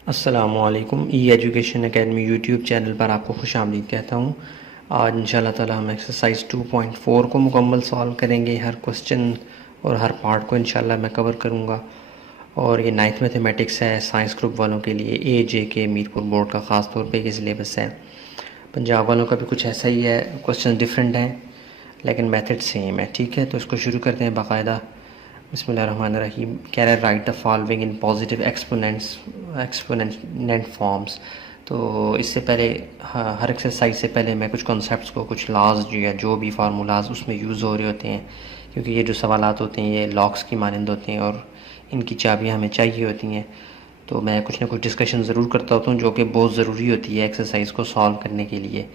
अस्सलामुअलैकुम। ई education academy YouTube channel पर आपको खुशामदीद कहता हूँ। आज इंशाल्लाह ताला हम एक्सरसाइज 2.4 को मुकम्मल सॉल्व करेंगे। हर क्वेश्चन और हर पार्ट को इंशाल्लाह मैं कवर करूँगा। और ये नाइन्थ मैथमेटिक्स है साइंस ग्रुप वालों के लिए, AJK मीरपुर बोर्ड का ख़ास तौर पे ये सिलेबस है। पंजाब वालों का भी कुछ ऐसा ही है, क्वेश्चन डिफरेंट हैं लेकिन मेथड सेम है। ठीक है, तो इसको शुरू करते हैं बाकायदा। बिस्मिल्लाहिर्रहमानिर्रहीम। कह रहा है right the following in positive exponent forms. तो इससे पहले हर एक्सरसाइज से पहले मैं कुछ कॉन्सेप्ट्स को, कुछ लॉज जो या जो भी फार्मूलाज उसमें यूज़ हो रहे होते हैं, क्योंकि ये जो सवालात होते हैं ये लॉक्स की मानंद होते हैं और इनकी चाबियाँ हमें चाहिए होती हैं। तो मैं कुछ ना कुछ डिस्कशन ज़रूर करता होता हूँ जो कि बहुत ज़रूरी होती है एक्सरसाइज को सॉल्व करने के लिए।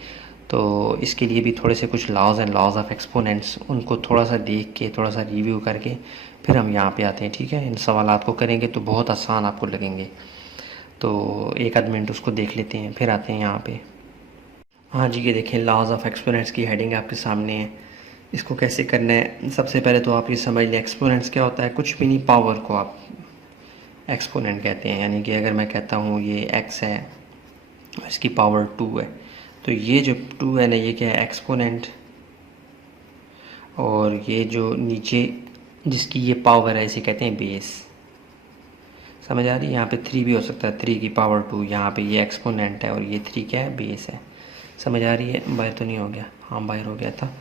तो इसके लिए भी थोड़े से कुछ laws and laws of exponents, उनको थोड़ा सा देख के, थोड़ा सा रिव्यू करके फिर हम यहाँ पे आते हैं। ठीक है, इन सवालात को करेंगे तो बहुत आसान आपको लगेंगे। तो एक आध मिनट उसको देख लेते हैं, फिर आते हैं यहाँ पे। हाँ जी, ये देखें, लॉज ऑफ एक्सपोनेंट्स की हेडिंग आपके सामने है। इसको कैसे करना है, सबसे पहले तो आप ये समझ लें एक्सपोनेंट्स क्या होता है। कुछ भी नहीं, पावर को आप एक्सपोनेंट कहते हैं। यानी कि अगर मैं कहता हूँ ये x है, इसकी पावर 2 है, तो ये जो 2 है ना, ये क्या है, एक्सपोनेंट। और ये जो नीचे जिसकी ये पावर है इसे कहते हैं बेस। समझ आ रही है? यहाँ पे 3 भी हो सकता है, 3 की पावर 2। यहाँ पे ये एक्सपोनेंट है और ये 3 क्या है, बेस है। समझ आ रही है? बाहर तो नहीं हो गया? हाँ, बाहर हो गया था।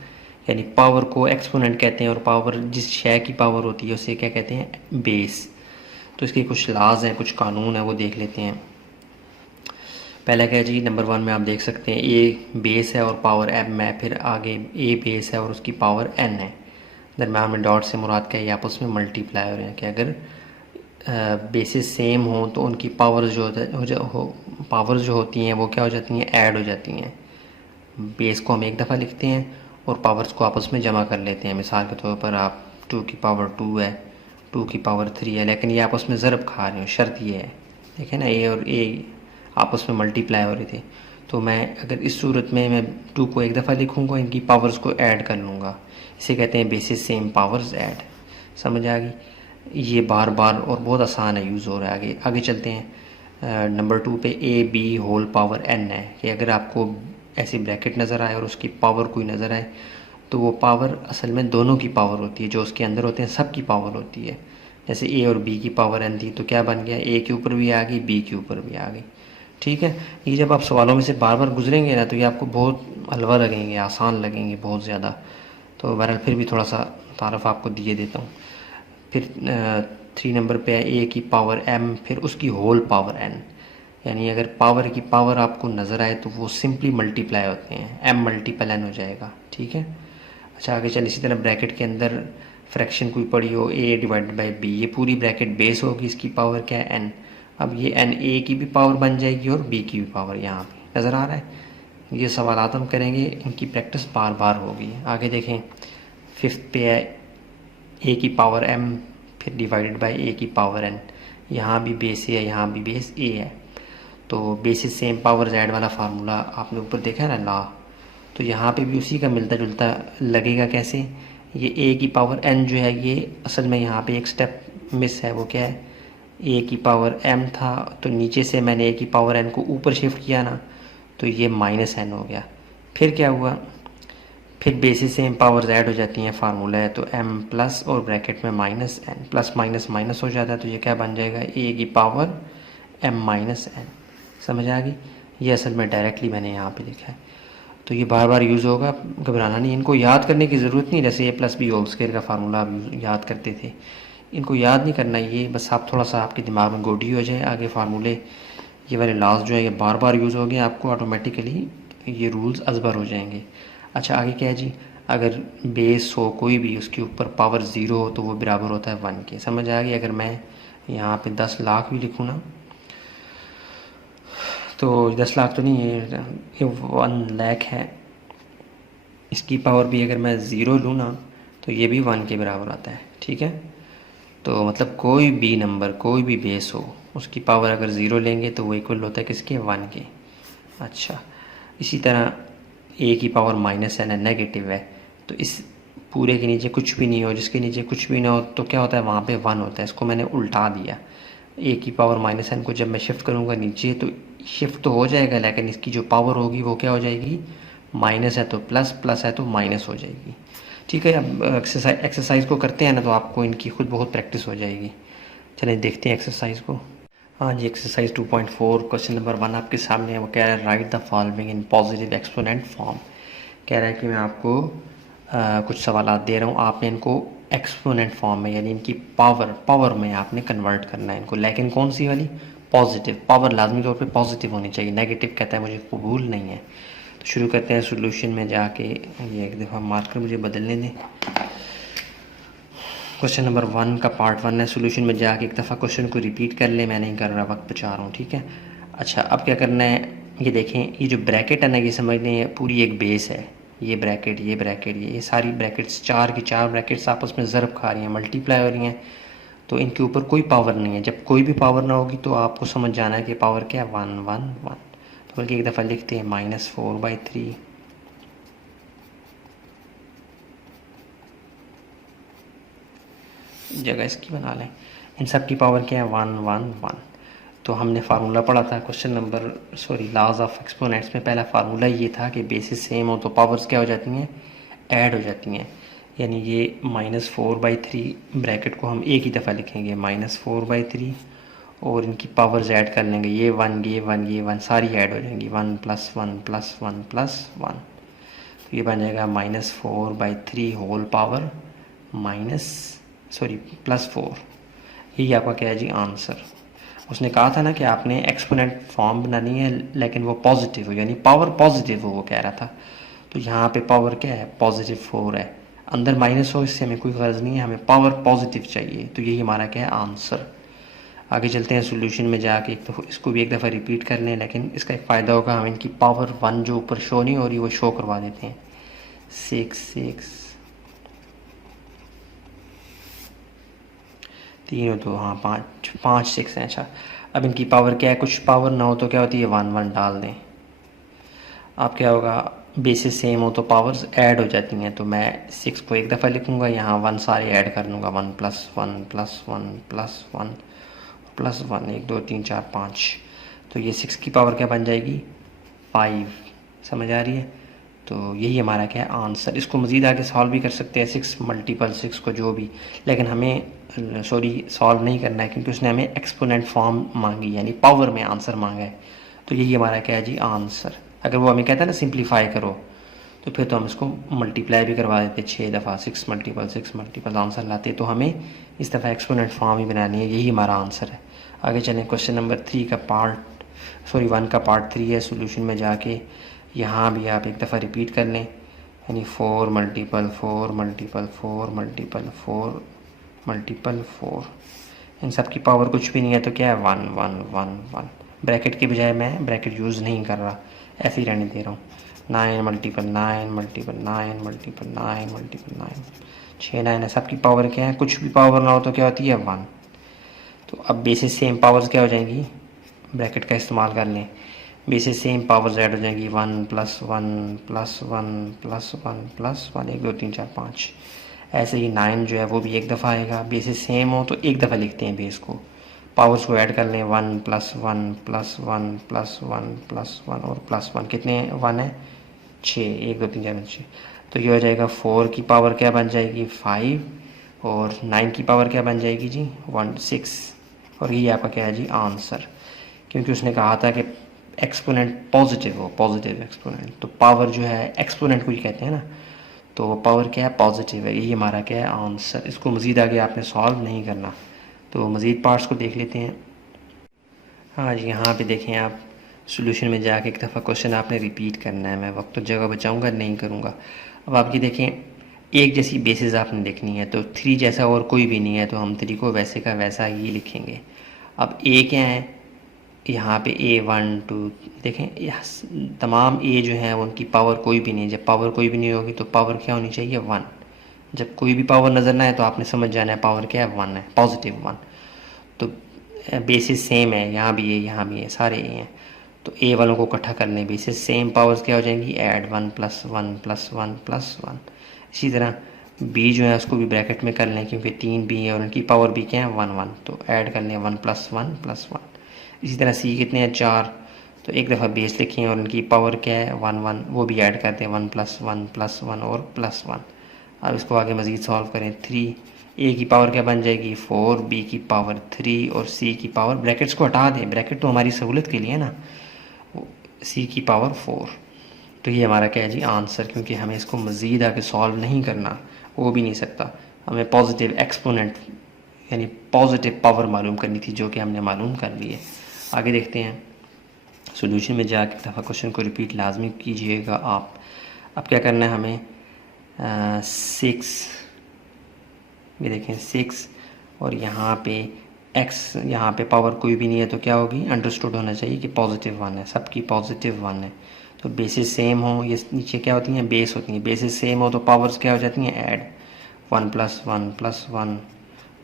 यानी पावर को एक्सपोनेंट कहते हैं और पावर, जिस शय की पावर होती है उसे क्या कहते हैं, बेस। तो इसके कुछ लाज हैं, कुछ कानून हैं, वो देख लेते हैं। पहला क्या है जी, नंबर 1 में आप देख सकते हैं a बेस है और पावर m है, फिर आगे a बेस है और उसकी पावर n है। दरम्यान में डॉट से मुराद क्या है, आपस में मल्टीप्लाई हो रहे हैं कि अगर बेसिस सेम हो तो उनकी पावर्स जो होती हैं वो क्या हो जाती हैं, ऐड हो जाती हैं। बेस को हम एक दफ़ा लिखते हैं और पावर्स को आपस में जमा कर लेते हैं। मिसाल के तौर पर आप 2 की पावर 2 है, 2 की पावर 3 है, लेकिन ये आपस में ज़रब खा रहे हो। शर्त ये है, देखें ना, ए और ए आपस में मल्टीप्लाई हो रहे थे। तो मैं अगर इस सूरत में मैं 2 को एक दफ़ा लिखूँगा, इनकी पावर्स को ऐड कर लूँगा, इसे कहते हैं बेसिस सेम पावर्स ऐड। समझ आ गई? ये बार बार और बहुत आसान है, यूज़ हो रहा है। आगे आगे चलते हैं। नंबर 2 पे a b whole power n है कि अगर आपको ऐसी ब्रैकेट नज़र आए और उसकी पावर कोई नज़र आए तो वो पावर असल में दोनों की पावर होती है, जो उसके अंदर होते हैं सब की पावर होती है। जैसे a और b की पावर n थी तो क्या बन गया, a के ऊपर भी आ गई, b के ऊपर भी आ गई। ठीक है, ये जब आप सवालों में से बार बार गुजरेंगे ना तो ये आपको बहुत हलवा लगेंगे, आसान लगेंगे बहुत ज़्यादा। तो बहरहाल फिर भी थोड़ा सा तारफ़ आपको दिए देता हूँ। फिर 3 नंबर पे है a की पावर m, फिर उसकी होल पावर n। यानी अगर पावर की पावर आपको नज़र आए तो वो सिंपली मल्टीप्लाई होते हैं, m मल्टीपल n हो जाएगा। ठीक है, अच्छा आगे चल। इसी तरह ब्रैकेट के अंदर फ्रैक्शन कोई पड़ी हो, a डिवाइडेड बाई b, ये पूरी ब्रैकेट बेस होगी, इसकी पावर क्या है, n। अब ये n a की भी पावर बन जाएगी और b की भी पावर। यहाँ पे नज़र आ रहा है? ये सवालात हम करेंगे, इनकी प्रैक्टिस बार बार होगी। आगे देखें, 5th पे है a की पावर m, फिर डिवाइडेड बाई a की पावर n। यहाँ भी बेस है, यहाँ भी बेस a है। तो बेसिस सेम पावर z वाला फार्मूला आपने ऊपर देखा है ना, ला। तो यहाँ पे भी उसी का मिलता जुलता लगेगा। कैसे? ये a की पावर n जो है ये असल में यहाँ पे एक स्टेप मिस है। वो क्या है, a की पावर m था तो नीचे से मैंने a की पावर n को ऊपर शिफ्ट किया ना, तो ये माइनस n हो गया। फिर क्या हुआ, फिर बेसिस सेम पावर्स ऐड हो जाती हैं, फार्मूला है तो m प्लस और ब्रैकेट में minus n, plus minus minus हो जाता है तो ये क्या बन जाएगा, a की पावर m माइनस n। समझ आ गई? ये असल में डायरेक्टली मैंने यहाँ पे लिखा है। तो ये बार बार यूज़ होगा, घबराना नहीं। इनको याद करने की ज़रूरत नहीं, जैसे a plus b whole square का फार्मूला आप याद करते थे, इनको याद नहीं करना। ये बस आप थोड़ा सा आपके दिमाग में गोडी हो जाए, आगे फार्मूले ये वाले लास्ट जो है ये बार बार यूज़ हो गए, आपको ऑटोमेटिकली ये रूल्स अजबर हो जाएंगे। अच्छा आगे क्या है जी, अगर बेस हो कोई भी, उसके ऊपर पावर 0 हो तो वो बराबर होता है 1 के। समझ आ गई? अगर मैं यहाँ पे 10 लाख भी लिखूँ ना, तो 10 लाख तो नहीं है, ये 1 लाख है। इसकी पावर भी अगर मैं 0 लूँ ना तो ये भी 1 के बराबर आता है। ठीक है, तो मतलब कोई भी नंबर, कोई भी बेस हो, उसकी पावर अगर 0 लेंगे तो वो इक्वल होता है किसके, 1 के। अच्छा, इसी तरह a की पावर माइनस n है, नेगेटिव है, तो इस पूरे के नीचे कुछ भी नहीं हो, जिसके नीचे कुछ भी ना हो तो क्या होता है, वहाँ पे 1 होता है। इसको मैंने उल्टा दिया, ए की पावर माइनस एन को जब मैं शिफ्ट करूँगा नीचे तो शिफ्ट तो हो जाएगा, लेकिन इसकी जो पावर होगी वो क्या हो जाएगी, माइनस है तो प्लस, प्लस है तो माइनस हो जाएगी। ठीक है, अब एक्सरसाइज को करते हैं ना तो आपको इनकी खुद बहुत प्रैक्टिस हो जाएगी। चलिए देखते हैं एक्सरसाइज को। हाँ जी, एक्सरसाइज 2.4 क्वेश्चन नंबर 1 आपके सामने है। वो कह रहा है right the following in positive exponent form. कह रहा है कि मैं आपको कुछ सवाल दे रहा हूँ, आपने इनको एक्सपोनेंट फॉर्म में यानी इनकी पावर में आपने कन्वर्ट करना है इनको, लेकिन कौन सी वाली, पॉजिटिव। पावर लाजमी तौर पे पॉजिटिव होनी चाहिए, नेगेटिव कहता है मुझे कबूल नहीं है। तो शुरू करते हैं सोल्यूशन में जाके। ये एक दफ़ा मार्कर मुझे बदलने दें। क्वेश्चन नंबर 1 का पार्ट 1 है। सोल्यूशन में जाके एक दफ़ा क्वेश्चन को रिपीट कर ले, मैं नहीं कर रहा, वक्त बचा रहा हूँ। ठीक है, अच्छा अब क्या करना है, ये देखें, ये जो ब्रैकेट है ना, ये समझ लें पूरी एक बेस है। ये ब्रैकेट, ये ब्रैकेट, ये सारी ब्रैकेट्स, चार की चार ब्रैकेट्स आपस में ज़रब खा रही हैं, मल्टीप्लाई हो रही हैं। तो इनके ऊपर कोई पावर नहीं है। जब कोई भी पावर ना होगी तो आपको समझ जाना है कि पावर क्या है, 1 1 1। तो बल्कि एक दफ़ा लिखते हैं -4/3 जगह इसकी बना लें। इन सब की पावर क्या है, 1 1 1। तो हमने फार्मूला पढ़ा था question number laws of exponents में। पहला फार्मूला ये था कि बेसिस सेम हो तो पावर्स क्या हो जाती हैं, ऐड हो जाती हैं। यानी ये -4/3 ब्रैकेट को हम एक ही दफ़ा लिखेंगे, -4/3, और इनकी पावर्स ऐड कर लेंगे, ये 1 ये 1 ये 1 सारी ऐड हो जाएंगी, 1 + 1 + 1 + 1। तो ये बन जाएगा -4/3 होल पावर +4। यही आपका क्या है जी, आंसर। उसने कहा था ना कि आपने एक्सपोनेंट फॉर्म बनानी है लेकिन वो पॉजिटिव हो, यानी पावर पॉजिटिव हो, वो कह रहा था। तो यहाँ पे पावर क्या है, +4 है। अंदर माइनस हो इससे हमें कोई गर्ज नहीं है, हमें पावर पॉजिटिव चाहिए। तो यही हमारा क्या है, आंसर। आगे चलते हैं सोल्यूशन में जाके, इसको भी एक दफ़ा रिपीट कर लें, लेकिन इसका एक फ़ायदा होगा, हम इनकी पावर 1 जो ऊपर शो नहीं हो रही वो शो करवा देते हैं। 6 6 3 2 हाँ 5 5 6 है। अच्छा अब इनकी पावर क्या है, कुछ पावर ना हो तो क्या होती है, 1 1 डाल दें। अब क्या होगा, बेसिस सेम हो तो पावर्स ऐड हो जाती हैं। तो मैं 6 को एक दफ़ा लिखूँगा, यहाँ 1 सारे ऐड कर लूँगा, 1 + 1 + 1 + 1 + 1 1 2 3 4 5। तो ये 6 की पावर क्या बन जाएगी, 5। समझ आ रही है। तो यही हमारा क्या है, आंसर। इसको मज़ीद आगे सॉल्व भी कर सकते हैं, 6 × 6 को जो भी, लेकिन हमें सॉल्व नहीं करना है क्योंकि उसने हमें एक्सपोनेंट फॉर्म मांगी, यानी पावर में आंसर मांगा है। तो यही हमारा क्या है जी, आंसर। अगर वो हमें कहता है ना सिंप्लीफाई करो, तो फिर तो हम इसको मल्टीप्लाई भी करवा देते 6 दफ़ा, 6 × 6 मल्टीपल आंसर लाते। तो हमें इस दफ़ा एक्सपोनेंट फॉर्म ही बनानी है, यही हमारा आंसर है। आगे चलें, क्वेश्चन नंबर 1 का पार्ट 3 है। सोल्यूशन में जाके यहाँ भी आप एक दफ़ा रिपीट कर लें, यानी 4 × 4 × 4 × 4 × 4। इन सब की पावर कुछ भी नहीं है तो क्या है, 1 1 1 1। ब्रैकेट के बजाय मैं ब्रैकेट यूज़ नहीं कर रहा, ऐसे ही रहने दे रहा हूँ। 9 × 9 × 9 × 9 × 9 6 9 है। सब की पावर क्या है, कुछ भी पावर ना हो तो क्या होती है, 1। तो अब बेसिस सेम पावर्स क्या हो जाएंगी, ब्रैकेट का इस्तेमाल कर लें, बेसिस सेम पावर्स ऐड हो जाएंगी, 1 + 1 + 1 + 1 + 1 1 2 3 4 5। ऐसे ही 9 जो है वो भी एक दफ़ा आएगा, बेसिस सेम हो तो एक दफ़ा लिखते हैं बेस को, पावर्स को ऐड कर लें, 1 + 1 + 1 + 1 + 1 और +1। कितने 1 है, 6 1 2 3 4 5 6। तो ये हो जाएगा 4 की पावर क्या बन जाएगी, 5, और 9 की पावर क्या बन जाएगी जी, 1 6। और ये आपका क्या है जी, आंसर। क्योंकि उसने कहा था कि एक्सपोनेंट पॉजिटिव हो, पॉजिटिव एक्सपोनेंट, तो पावर जो है एक्सपोनेंट को ही कहते हैं ना, तो पावर क्या है, पॉजिटिव है। यही हमारा क्या है, आंसर। इसको मज़ीद आगे आपने सॉल्व नहीं करना। तो मज़ीद पार्ट्स को देख लेते हैं। हाँ जी, यहाँ पे देखें आप, सॉल्यूशन में जाके एक दफ़ा क्वेश्चन आपने रिपीट करना है। मैं वक्त तो जगह बचाऊंगा नहीं करूँगा। अब आपकी देखें, एक जैसी बेसिस आपने देखनी है, तो 3 जैसा और कोई भी नहीं है, तो हम 3 को वैसे का वैसा ही लिखेंगे। अब ए क्या है, यहाँ पे ए 1 2 देखें, तमाम ए जो हैं उनकी पावर कोई भी नहीं है। जब पावर कोई भी नहीं होगी तो पावर क्या होनी चाहिए, 1। जब कोई भी पावर नज़र ना आए तो आपने समझ जाना है पावर क्या है, 1 है, पॉजिटिव 1। तो बेसिस सेम है, यहाँ भी है यहाँ भी है, सारे ए हैं। तो ए वालों को इकट्ठा कर लें, बेसिस सेम पावर्स क्या हो जाएंगी, ऐड 1 + 1 + 1 + 1। इसी तरह बी जो है उसको भी ब्रैकेट में कर लें क्योंकि 3 बी है और उनकी पावर भी क्या है 1 1, तो ऐड कर लें 1 + 1 + 1। इसी तरह सी कितने हैं 4, तो एक दफ़ा बेस लिखें और उनकी पावर क्या है 1 1, वो भी ऐड करते हैं 1 + 1 + 1 और +1। अब इसको आगे मज़ीद सॉल्व करें। 3 ए की पावर क्या बन जाएगी 4, बी की पावर 3 और सी की पावर, ब्रैकेट्स को हटा दें, ब्रैकेट तो हमारी सहूलत के लिए है ना, सी की पावर 4। तो ये हमारा क्या है जी आंसर, क्योंकि हमें इसको मज़ीद आगे सॉल्व नहीं करना, वो भी नहीं सकता, हमें पॉजिटिव एक्सपोनेंट यानी पॉजिटिव पावर मालूम करनी थी, जो कि हमने मालूम कर ली है। आगे देखते हैं सॉल्यूशन में जाकर दफ़ा क्वेश्चन को रिपीट लाजमी कीजिएगा आप। अब क्या करना है हमें 6, ये देखें 6 और यहाँ पे x, यहाँ पे पावर कोई भी नहीं है तो क्या होगी, अंडरस्टूड होना चाहिए कि पॉजिटिव 1 है, सबकी पॉजिटिव 1 है। तो बेसिस सेम हो, ये नीचे क्या होती हैं बेस होती हैं, बेसिस सेम हो तो पावर्स क्या हो जाती हैं ऐड, 1 + 1 + 1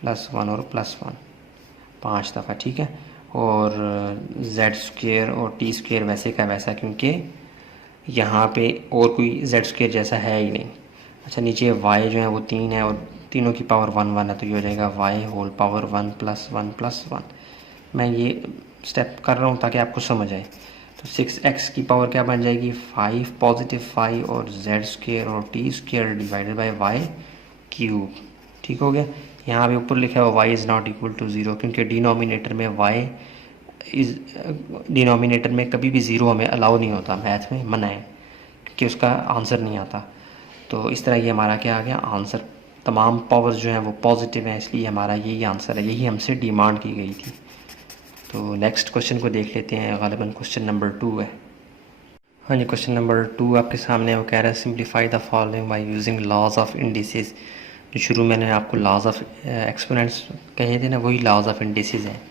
+ 1 और +1 5 दफ़ा, ठीक है। और z² और t² वैसे का वैसा, क्योंकि यहाँ पे और कोई z² जैसा है ही नहीं। अच्छा नीचे y जो है वो 3 है और तीनों की पावर 1 1 है, तो ये हो जाएगा y होल पावर 1 + 1 + 1। मैं ये स्टेप कर रहा हूँ ताकि आपको समझ आए। तो 6x की पावर क्या बन जाएगी 5, पॉजिटिव 5 और z² और t² डिवाइडेड बाई y³, ठीक हो गया। यहाँ पे ऊपर लिखा है y is not equal to 0, क्योंकि डिनोमिनेटर में y इस डिनोमिनेटर में कभी भी ज़ीरो हमें अलाउ नहीं होता, मैथ में मना है कि उसका आंसर नहीं आता। तो इस तरह ये हमारा क्या आ गया आंसर, तमाम पावर्स जो हैं वो पॉजिटिव हैं, इसलिए हमारा यही आंसर है, यही हमसे डिमांड की गई थी। तो नेक्स्ट क्वेश्चन को देख लेते हैं, ग़ालिबन क्वेश्चन नंबर 2 है। हाँ जी, क्वेश्चन नंबर 2 आपके सामने वो कह रहा है simplify the following by using laws of indices. जो शुरू मैंने आपको लॉज ऑफ एक्सपोनेंट्स कहे थे ना, वही लॉज ऑफ इंडिसेस हैं,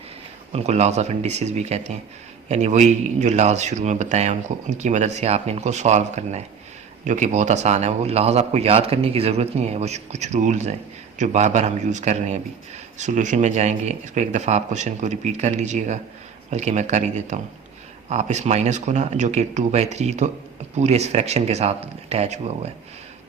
उनको लॉज ऑफ इंडिसेस भी कहते हैं। यानी वही जो लॉज शुरू में बताए हैं उनको, उनकी मदद से आपने इनको सॉल्व करना है, जो कि बहुत आसान है। वो लॉज आपको याद करने की ज़रूरत नहीं है, वो कुछ रूल्स हैं जो बार बार हम यूज़ कर रहे हैं। अभी सोल्यूशन में जाएंगे, इसको एक दफ़ा आप क्वेश्चन को रिपीट कर लीजिएगा, बल्कि मैं कर ही देता हूँ। आप इस माइनस को ना, जो कि 2/3 तो पूरे इस फ्रैक्शन के साथ अटैच हुआ है,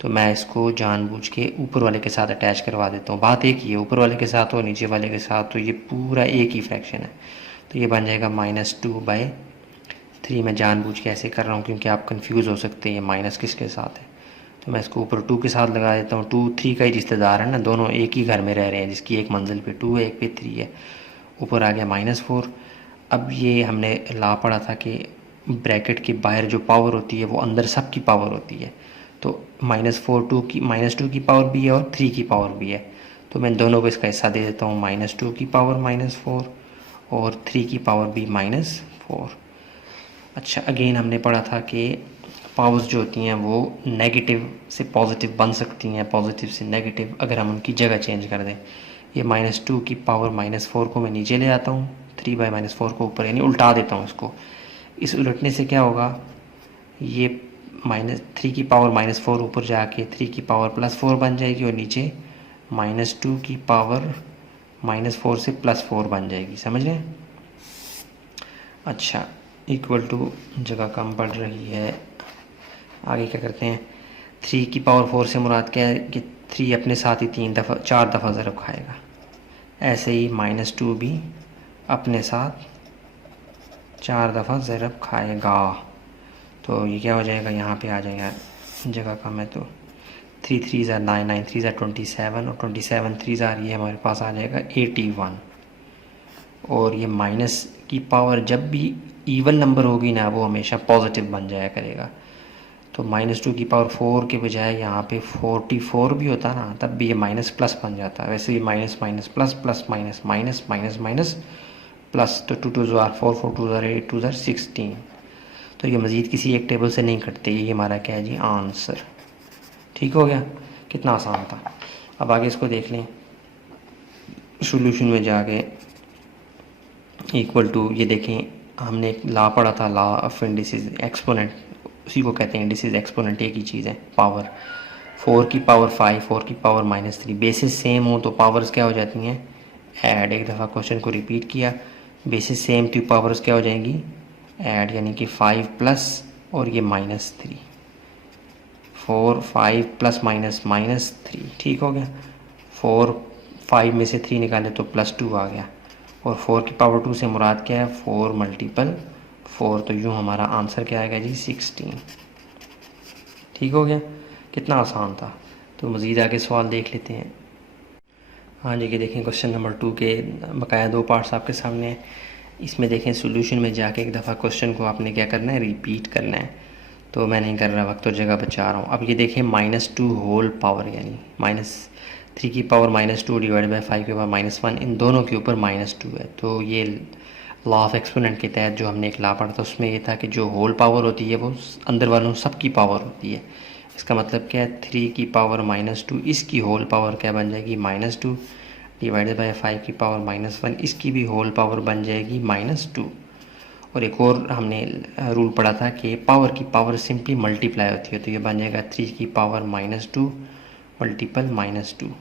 तो मैं इसको जानबूझ के ऊपर वाले के साथ अटैच करवा देता हूँ। बात एक ही है, ऊपर वाले के साथ हो नीचे वाले के साथ, तो ये पूरा एक ही फ्रैक्शन है, तो ये बन जाएगा -2/3। मैं जानबूझ के ऐसे कर रहा हूँ क्योंकि आप कंफ्यूज हो सकते हैं ये माइनस किसके साथ है, तो मैं इसको ऊपर 2 के साथ लगा देता हूँ। 2 3 का ही रिश्तेदार है ना, दोनों एक ही घर में रह रहे हैं, जिसकी एक मंजिल पे 2 है एक पे 3 है। ऊपर आ गया -4। अब ये हमने ला पढ़ा था कि ब्रैकेट के बाहर जो पावर होती है वो अंदर सब की पावर होती है, तो -2 की पावर भी है और 3 की पावर भी है, तो मैं दोनों को इसका हिस्सा दे देता हूँ, -2 की पावर -4 और 3 की पावर भी -4। अच्छा, अगेन हमने पढ़ा था कि पावर्स जो होती हैं वो नेगेटिव से पॉजिटिव बन सकती हैं, पॉजिटिव से नेगेटिव, अगर हम उनकी जगह चेंज कर दें। ये -2 की पावर -4 को मैं नीचे ले आता हूँ, 3/-4 को ऊपर, यानी उल्टा देता हूँ इसको। इस उलटने से क्या होगा, ये -3 की पावर -4 ऊपर जाके 3 की पावर +4 बन जाएगी और नीचे -2 की पावर -4 से +4 बन जाएगी, समझ रहे हैं। अच्छा, इक्वल टू जगह कम पड़ रही है, आगे क्या करते हैं। 3 की पावर 4 से मुराद क्या है कि 3 अपने साथ ही 4 दफ़ा ज़रब खाएगा, ऐसे ही -2 भी अपने साथ 4 दफ़ा ज़रब खाएगा। तो ये क्या हो जाएगा, यहाँ पे आ जाएगा, जगह कम है तो 3 3 ज़ा 9, 9 3 ज़ा 27 और 27 3 ज़ा ये हमारे पास आ जाएगा 81। और ये माइनस की पावर जब भी इवन नंबर होगी ना, वो हमेशा पॉजिटिव बन जाया करेगा। तो -2 की पावर 4 के बजाय यहाँ पे 44 भी होता ना, तब भी ये माइनस प्लस बन जाता है। वैसे ये minus minus plus plus minus minus minus minus plus, तो 2 2 ज़ार 4 4 2 ज़ार 8 2 ज़ार 16। तो ये मज़ीद किसी एक टेबल से नहीं कटते, ये हमारा क्या है जी आंसर। ठीक हो गया, कितना आसान था। अब आगे इसको देख लें, सॉल्यूशन में जाके इक्वल टू, ये देखें हमने एक लॉ पढ़ा था, लॉ ऑफ इंडिसेस एक्सपोनेंट, उसी को कहते हैं इंडिसेस एक्सपोनेंट, एक ही चीज़ है। पावर 4 की पावर 5, 4 की पावर -3, बेसिस सेम हो तो पावर्स क्या हो जाती हैं ऐड। एक दफ़ा क्वेश्चन को रिपीट किया, बेसिस सेम तो पावर्स क्या हो जाएंगी ऐड, यानी कि 5 प्लस और ये -3, 4 5 प्लस माइनस माइनस 3, ठीक हो गया। 4 5 में से 3 निकाले तो +2 आ गया, और 4 की पावर 2 से मुराद क्या है, 4 मल्टीपल 4, तो यूँ हमारा आंसर क्या आएगा जी 16। ठीक हो गया, कितना आसान था। तो मज़ीद आगे सवाल देख लेते हैं। हाँ जी, कि देखें क्वेश्चन नंबर 2 के बकाया 2 पार्ट्स आपके सामने हैं। इसमें देखें सोल्यूशन में जाके एक दफ़ा क्वेश्चन को आपने क्या करना है, रिपीट करना है। तो मैं नहीं कर रहा, वक्त और जगह बचा रहा हूँ। अब ये देखें -2 होल पावर, यानी -3 की पावर -2 डिवाइड बाई 5 की पावर -1, इन दोनों के ऊपर -2 है। तो ये लॉ ऑफ एक्सपोनेंट के तहत जो हमने एक लॉ पढ़ा था उसमें ये था कि जो होल पावर होती है वो अंदर वालों सब की पावर होती है। इसका मतलब क्या है, 3 की पावर -2 इसकी होल पावर क्या बन जाएगी, -2 डिवाइडेड बाई 5 की पावर -1 इसकी भी होल पावर बन जाएगी -2। और एक और हमने रूल पढ़ा था कि पावर की पावर सिंपली मल्टीप्लाई होती है, तो ये बन जाएगा 3 की पावर -2 मल्टीपल -2।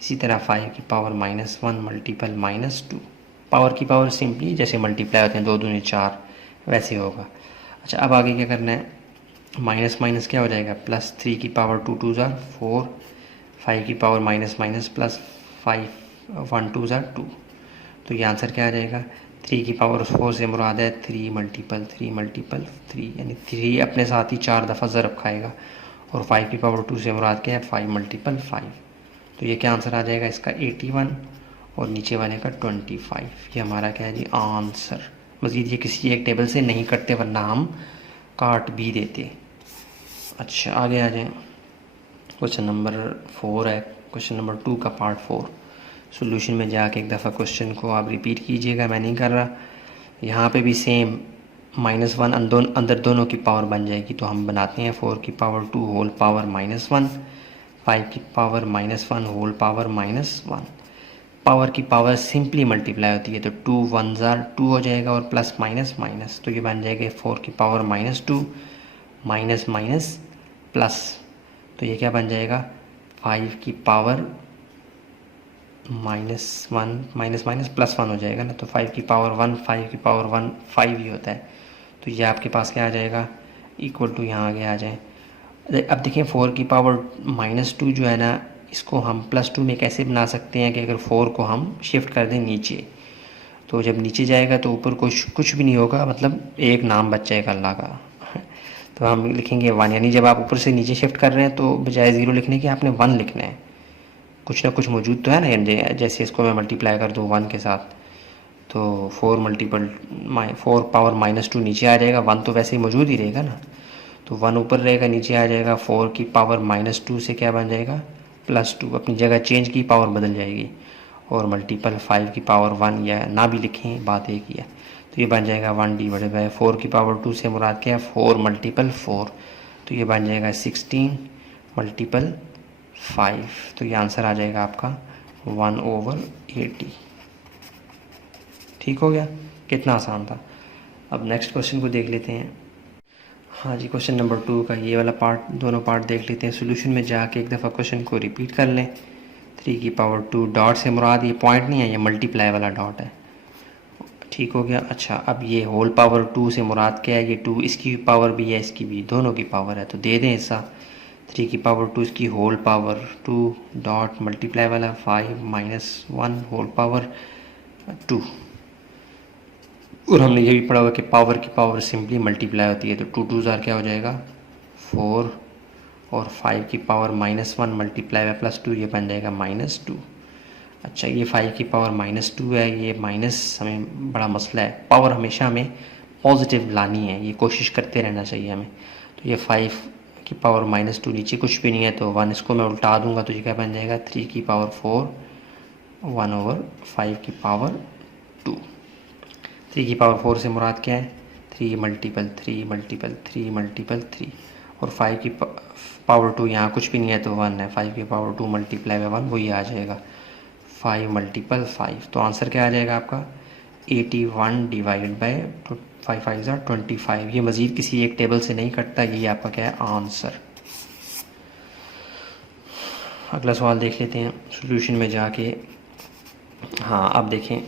इसी तरह 5 की पावर -1 मल्टीपल -2। पावर की पावर सिंपली जैसे मल्टीप्लाई होते हैं 2 दूनी 4, वैसे होगा। अच्छा, अब आगे क्या करना है, माइनस माइनस क्या हो जाएगा, +3 की पावर 2 2 ज़ार 4, 5 की पावर माइनस माइनस +5 1 2 ज़ार 2। तो ये आंसर क्या आ जाएगा, 3 की पावर 4 से मुराद है 3 मल्टीपल 3, यानी 3 अपने साथ ही 4 दफ़ा ज़रब खाएगा, और 5 की पावर 2 से मुराद क्या है, 5 मल्टीपल 5। तो ये क्या आंसर आ जाएगा इसका 81, और नीचे वाले का 25। ये हमारा क्या है जी आंसर। मज़ीद ये किसी एक टेबल से नहीं कटते वरना हम काट भी देते। अच्छा, आगे आ जाएं। क्वेश्चन नंबर 4 है, क्वेश्चन नंबर 2 का पार्ट 4। सॉल्यूशन में जाके एक दफ़ा क्वेश्चन को आप रिपीट कीजिएगा, मैं नहीं कर रहा। यहाँ पे भी सेम -1 अंदर दोनों की पावर बन जाएगी, तो हम बनाते हैं 4 की पावर 2 होल पावर -1, 5 की पावर -1 होल पावर -1। पावर की पावर सिंपली मल्टीप्लाई होती है, तो 2 1 ज़ार 2 हो जाएगा, और प्लस माइनस माइनस, तो ये बन जाएगा 4 की पावर -2 माइनस माइनस प्लस, तो ये क्या बन जाएगा 5 की पावर -1 माइनस माइनस +1 हो जाएगा ना, तो 5 की पावर 1 5 की पावर 1 5 ही होता है। तो ये आपके पास क्या आ जाएगा, इक्वल टू यहाँ आगे आ जाए। अब देखिए 4 की पावर -2 जो है ना, इसको हम +2 में कैसे बना सकते हैं कि अगर 4 को हम शिफ्ट कर दें नीचे, तो जब नीचे जाएगा तो ऊपर कुछ भी नहीं होगा, मतलब एक नाम बच जाएगा अल्लाह का। तो हम लिखेंगे 1, यानी जब आप ऊपर से नीचे शिफ्ट कर रहे हैं तो बजाय 0 लिखने के आपने 1 लिखना है। कुछ ना कुछ मौजूद तो है ना, जैसे इसको मैं मल्टीप्लाई कर दूँ 1 के साथ, तो 4 मल्टीपल 4 पावर -2 नीचे आ जाएगा, 1 तो वैसे ही मौजूद ही रहेगा ना, तो 1 ऊपर रहेगा, नीचे आ जाएगा 4 की पावर -2 से क्या बन जाएगा +2, अपनी जगह चेंज की पावर बदल जाएगी, और मल्टीपल 5 की पावर 1, या ना भी लिखें बात एक ही है। तो ये बन जाएगा 1 डिवाइडेड बाई 4 की पावर 2 से मुराद क्या है 4 मल्टीपल 4, तो ये बन जाएगा 16 मल्टीपल 5। तो ये आंसर आ जाएगा आपका 1/80। ठीक हो गया, कितना आसान था। अब नेक्स्ट क्वेश्चन को देख लेते हैं। हाँ जी, क्वेश्चन नंबर 2 का ये वाला पार्ट, दोनों पार्ट देख लेते हैं। सोल्यूशन में जाके एक दफ़ा क्वेश्चन को रिपीट कर लें। 3 की पावर 2 डॉट से मुराद ये पॉइंट नहीं है, ये मल्टीप्लाई वाला डॉट है। ठीक हो गया। अच्छा, अब ये होल पावर 2 से मुराद क्या है, ये 2 इसकी पावर भी है, इसकी भी, दोनों की पावर है, तो दे दें ऐसा। 3 की पावर 2 इसकी होल पावर 2 डॉट मल्टीप्लाई वाला 5 -1 होल पावर 2। और हमने ये भी पढ़ा हुआ कि पावर की पावर सिंपली मल्टीप्लाई होती है, तो 2 2 ज़ार क्या हो जाएगा 4, और 5 की पावर -1 मल्टीप्लाई बाई +2, ये बन जाएगा -2। अच्छा, ये 5 की पावर -2 है, ये माइनस हमें बड़ा मसला है, पावर हमेशा हमें पॉजिटिव लानी है, ये कोशिश करते रहना चाहिए हमें। तो ये 5 की पावर -2 नीचे कुछ भी नहीं है, तो 1 इसको मैं उल्टा दूंगा, तो ये क्या बन जाएगा 3 की पावर 4 1/5 की पावर 2। 3 की पावर 4 से मुराद क्या है 3 मल्टीपल 3 मल्टीपल 3 मल्टीपल 3, और 5 की पावर 2 यहाँ कुछ भी नहीं है तो 1 है, 5 की पावर 2 मल्टीप्लाई बाई 1 वही आ जाएगा 5 मल्टीपल 5। तो आंसर क्या आ जाएगा आपका 81 डिवाइडेड बाई 5 5 ज़ार 25। ये मज़ीद किसी एक टेबल से नहीं कटता, ये आपका क्या है आंसर। अगला सवाल देख लेते हैं सॉल्यूशन में जाके। हाँ, अब देखें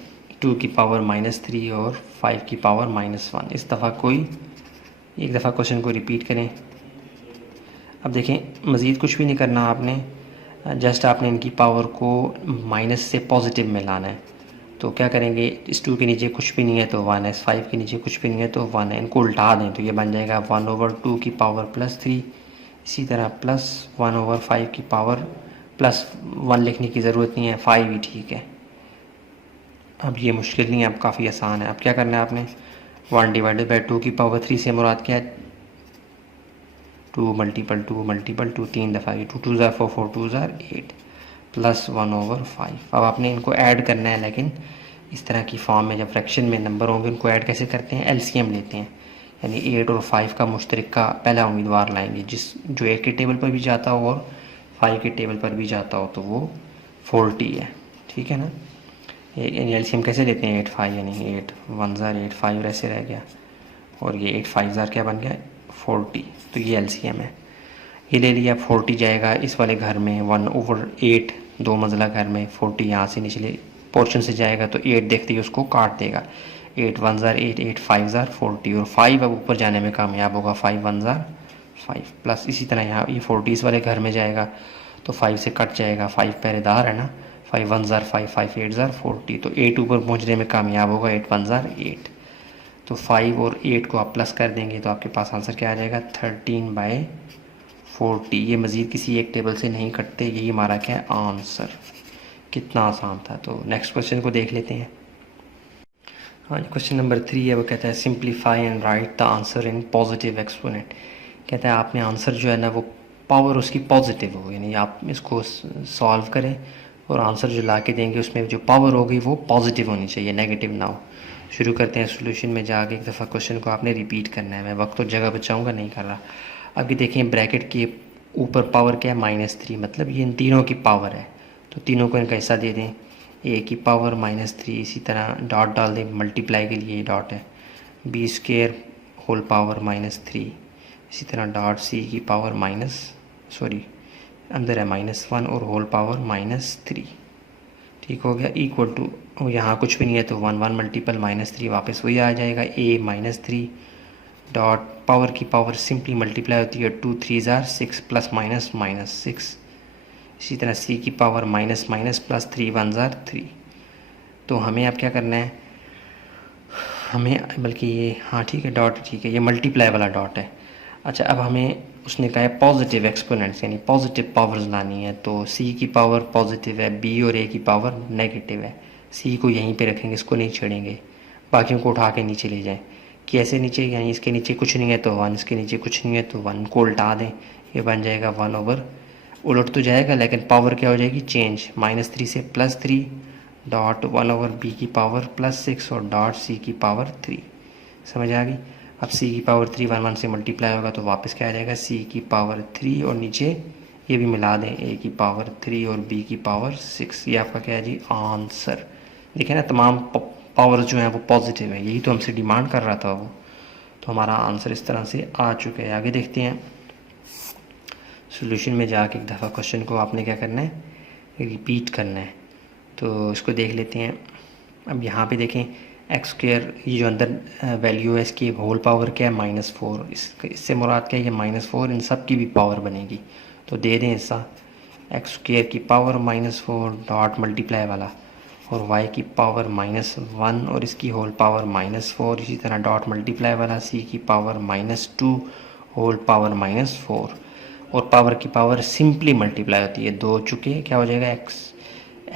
2 की पावर -3 और 5 की पावर -1। इस दफ़ा एक दफ़ा क्वेश्चन को रिपीट करें। अब देखें मज़ीद कुछ भी नहीं करना आपने, जस्ट आपने इनकी पावर को माइनस से पॉजिटिव में लाना है। तो क्या करेंगे, इस 2 के नीचे कुछ भी नहीं है तो 1 है, इस 5 के नीचे कुछ भी नहीं है तो 1 है, इनको उल्टा दें तो ये बन जाएगा 1/2 की पावर +3। इसी तरह प्लस 1/5 की पावर +1 लिखने की ज़रूरत नहीं है, 5 ही ठीक है। अब ये मुश्किल नहीं है, अब काफ़ी आसान है। अब क्या करना है आपने, 1/2 की पावर 3 से मुराद क्या है, 2 × 2 × 2 3 दफ़ा, ये 2 2 4 4 2 8 प्लस 1/5। अब आपने इनको ऐड करना है, लेकिन इस तरह की फॉर्म में जब फ्रैक्शन में नंबर होंगे उनको ऐड कैसे करते हैं, एलसीएम लेते हैं, यानी 8 और 5 का मुश्तरका पहला उम्मीदवार लाएंगे जो 8 के टेबल पर भी जाता हो और 5 के टेबल पर भी जाता हो, तो वो 40 है, ठीक है ना। एलसीएम कैसे लेते हैं, 8 5 यानी 8 1 8 5 और ऐसे रह गया, और ये 8 5 क्या बन गया 40, तो ये एलसीएम है। ये ले लिया, 40 जाएगा इस वाले घर में 1/8 2 मंजिला घर में, 40 यहाँ से निचले पोर्शन से जाएगा तो 8 देखते ही उसको काट देगा, 8 1 8 8 5 40, और 5 अब ऊपर जाने में कामयाब होगा, 5 1 5 प्लस इसी तरह यहाँ ये 40 इस वाले घर में जाएगा तो 5 से कट जाएगा, 5 पहरेदार है ना, 5 1 5 5 8 40, तो 8 ऊपर पहुँचने में कामयाब होगा, 8 1 8, तो 5 और 8 को आप प्लस कर देंगे तो आपके पास आंसर क्या आ जाएगा 13/40। ये मज़ीद किसी एक टेबल से नहीं कटते, यही हमारा क्या है आंसर। कितना आसान था। तो नेक्स्ट क्वेश्चन को देख लेते हैं। हाँ, क्वेश्चन नंबर 3 है, वो कहता है simplify and right the answer in positive exponent. कहता है आपने आंसर जो है ना वो पावर उसकी पॉजिटिव हो, यानी आप इसको सॉल्व करें और आंसर जो ला के देंगे उसमें जो पावर होगी वो पॉजिटिव होनी चाहिए, नेगेटिव ना हो। शुरू करते हैं, सोल्यूशन में जाके एक दफ़ा क्वेश्चन को आपने रिपीट करना है, मैं वक्त और जगह बचाऊंगा नहीं कर रहा। अभी देखें ब्रैकेट के ऊपर पावर क्या है -3, मतलब ये इन तीनों की पावर है, तो तीनों को इनका हिस्सा दे दें, a की पावर -3, इसी तरह डॉट डाल दें मल्टीप्लाई के लिए, डॉट है, b² होल पावर -3, इसी तरह डॉट c की पावर अंदर है -1 और होल पावर -3, ठीक हो गया, इक्वल टू यहाँ कुछ भी नहीं है तो 1 1 मल्टीपल -3 वापस वही आ जाएगा, a -3 डॉट पावर की पावर सिंपली मल्टीप्लाई होती है, 2 3 6 प्लस माइनस -6, इसी तरह c की पावर माइनस प्लस 3 1 3। तो हमें अब क्या करना है, हमें बल्कि ये हाँ ठीक है डॉट ठीक है, ये मल्टीप्लाई वाला डॉट है। अच्छा, अब हमें उसने कहा है पॉजिटिव एक्सपोनेंट्स यानी पॉजिटिव पावर्स लानी है, तो c की पावर पॉजिटिव है, b और a की पावर नेगेटिव है, c को यहीं पे रखेंगे, इसको नहीं छेड़ेंगे, बाकियों को उठा के नीचे ले जाएं। कैसे नीचे, यानी इसके नीचे कुछ नहीं है तो 1, इसके नीचे कुछ नहीं है तो 1 को उल्टा दें, ये बन जाएगा 1/, उलट तो जाएगा लेकिन पावर क्या हो जाएगी चेंज, -3 से +3 डॉट 1/b की पावर +6 और डॉट c की पावर 3। समझ आ गई। अब c की पावर 3 1 1 से मल्टीप्लाई होगा तो वापस क्या आ जाएगा c की पावर 3, और नीचे ये भी मिला दें a की पावर 3 और b की पावर 6। ये आपका क्या है जी आंसर। देखिए ना तमाम पावर जो है वो पॉजिटिव है, यही तो हमसे डिमांड कर रहा था वो, तो हमारा आंसर इस तरह से आ चुका है। आगे देखते हैं, सॉल्यूशन में जाके एक दफ़ा क्वेश्चन को आपने क्या करना है रिपीट करना है, तो इसको देख लेते हैं। अब यहाँ पे देखें x², ये जो अंदर वैल्यू है इसकी होल पावर क्या है -4, इससे मुराद क्या है ये -4, इन सब की भी पावर बनेगी, तो दे दें हिस्सा x² की पावर -4 डॉट मल्टीप्लाई वाला, और y की पावर -1 और इसकी होल पावर -4, इसी तरह डॉट मल्टीप्लाई वाला c की पावर -2 होल पावर -4, और पावर की पावर सिंपली मल्टीप्लाई होती है, 2 चुके क्या हो जाएगा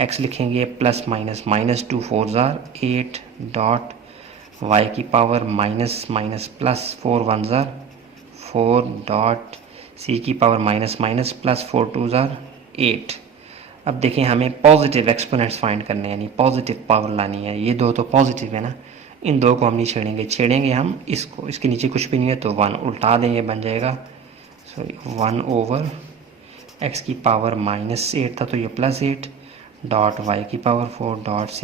x लिखेंगे प्लस माइनस -2 4 8 डॉट y की power minus plus 4 1 4 dot c की पावर माइनस प्लस 4 2 8। अब देखें हमें पॉजिटिव एक्सपोनेंट्स फाइंड करने हैं, यानी पॉजिटिव पावर लानी है, ये दो तो पॉजिटिव है ना, इन दो को हम नहीं छेड़ेंगे हम इसको, इसके नीचे कुछ भी नहीं है तो 1 उल्टा दें, ये बन जाएगा 1/x की पावर -8 था तो ये +8 डॉट y की पावर 4 डॉट c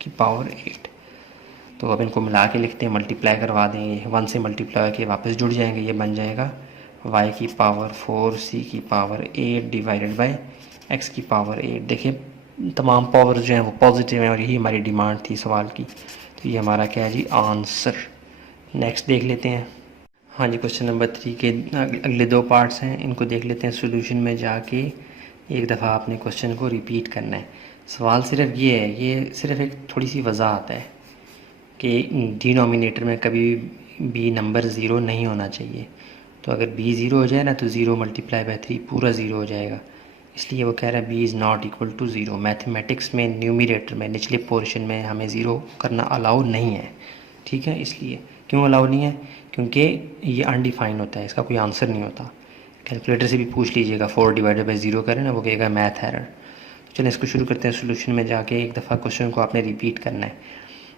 की पावर 8। तो अब इनको मिला के लिखते हैं, मल्टीप्लाई करवा देंगे, 1 से मल्टीप्लाई के वापस जुड़ जाएंगे, ये बन जाएगा y की पावर 4 c की पावर 8 डिवाइडेड बाय x की पावर 8। देखिए तमाम पावर जो हैं वो पॉजिटिव हैं और यही हमारी डिमांड थी सवाल की, तो ये हमारा क्या है जी आंसर। नेक्स्ट देख लेते हैं। हाँ जी, क्वेश्चन नंबर 3 के अगले 2 पार्ट्स हैं, इनको देख लेते हैं। सॉल्यूशन में जाके एक दफ़ा आपने क्वेश्चन को रिपीट करना है। सवाल सिर्फ ये है, ये सिर्फ एक थोड़ी सी वजाहत है कि डिनोमिनेटर में कभी भी नंबर ज़ीरो नहीं होना चाहिए। तो अगर b ज़ीरो हो जाए ना, तो 0 मल्टीप्लाई बाई 3 पूरा ज़ीरो हो जाएगा। इसलिए वो कह रहा है b is not equal to zero. Mathematics में न्यूमिनेटर में निचले पोर्शन में हमें ज़ीरो करना अलाउ नहीं है, ठीक है। इसलिए क्यों अलाउ नहीं है? क्योंकि ये अनडिफाइन होता है, इसका कोई आंसर नहीं होता। कैलकुलेटर से भी पूछ लीजिएगा, 4 डिवाइडेड बाई 0 करें ना, वो कहेगा मैथ एरर। तो चलिए इसको शुरू करते हैं। सोल्यूशन में जाके एक दफ़ा क्वेश्चन को आपने रिपीट करना है।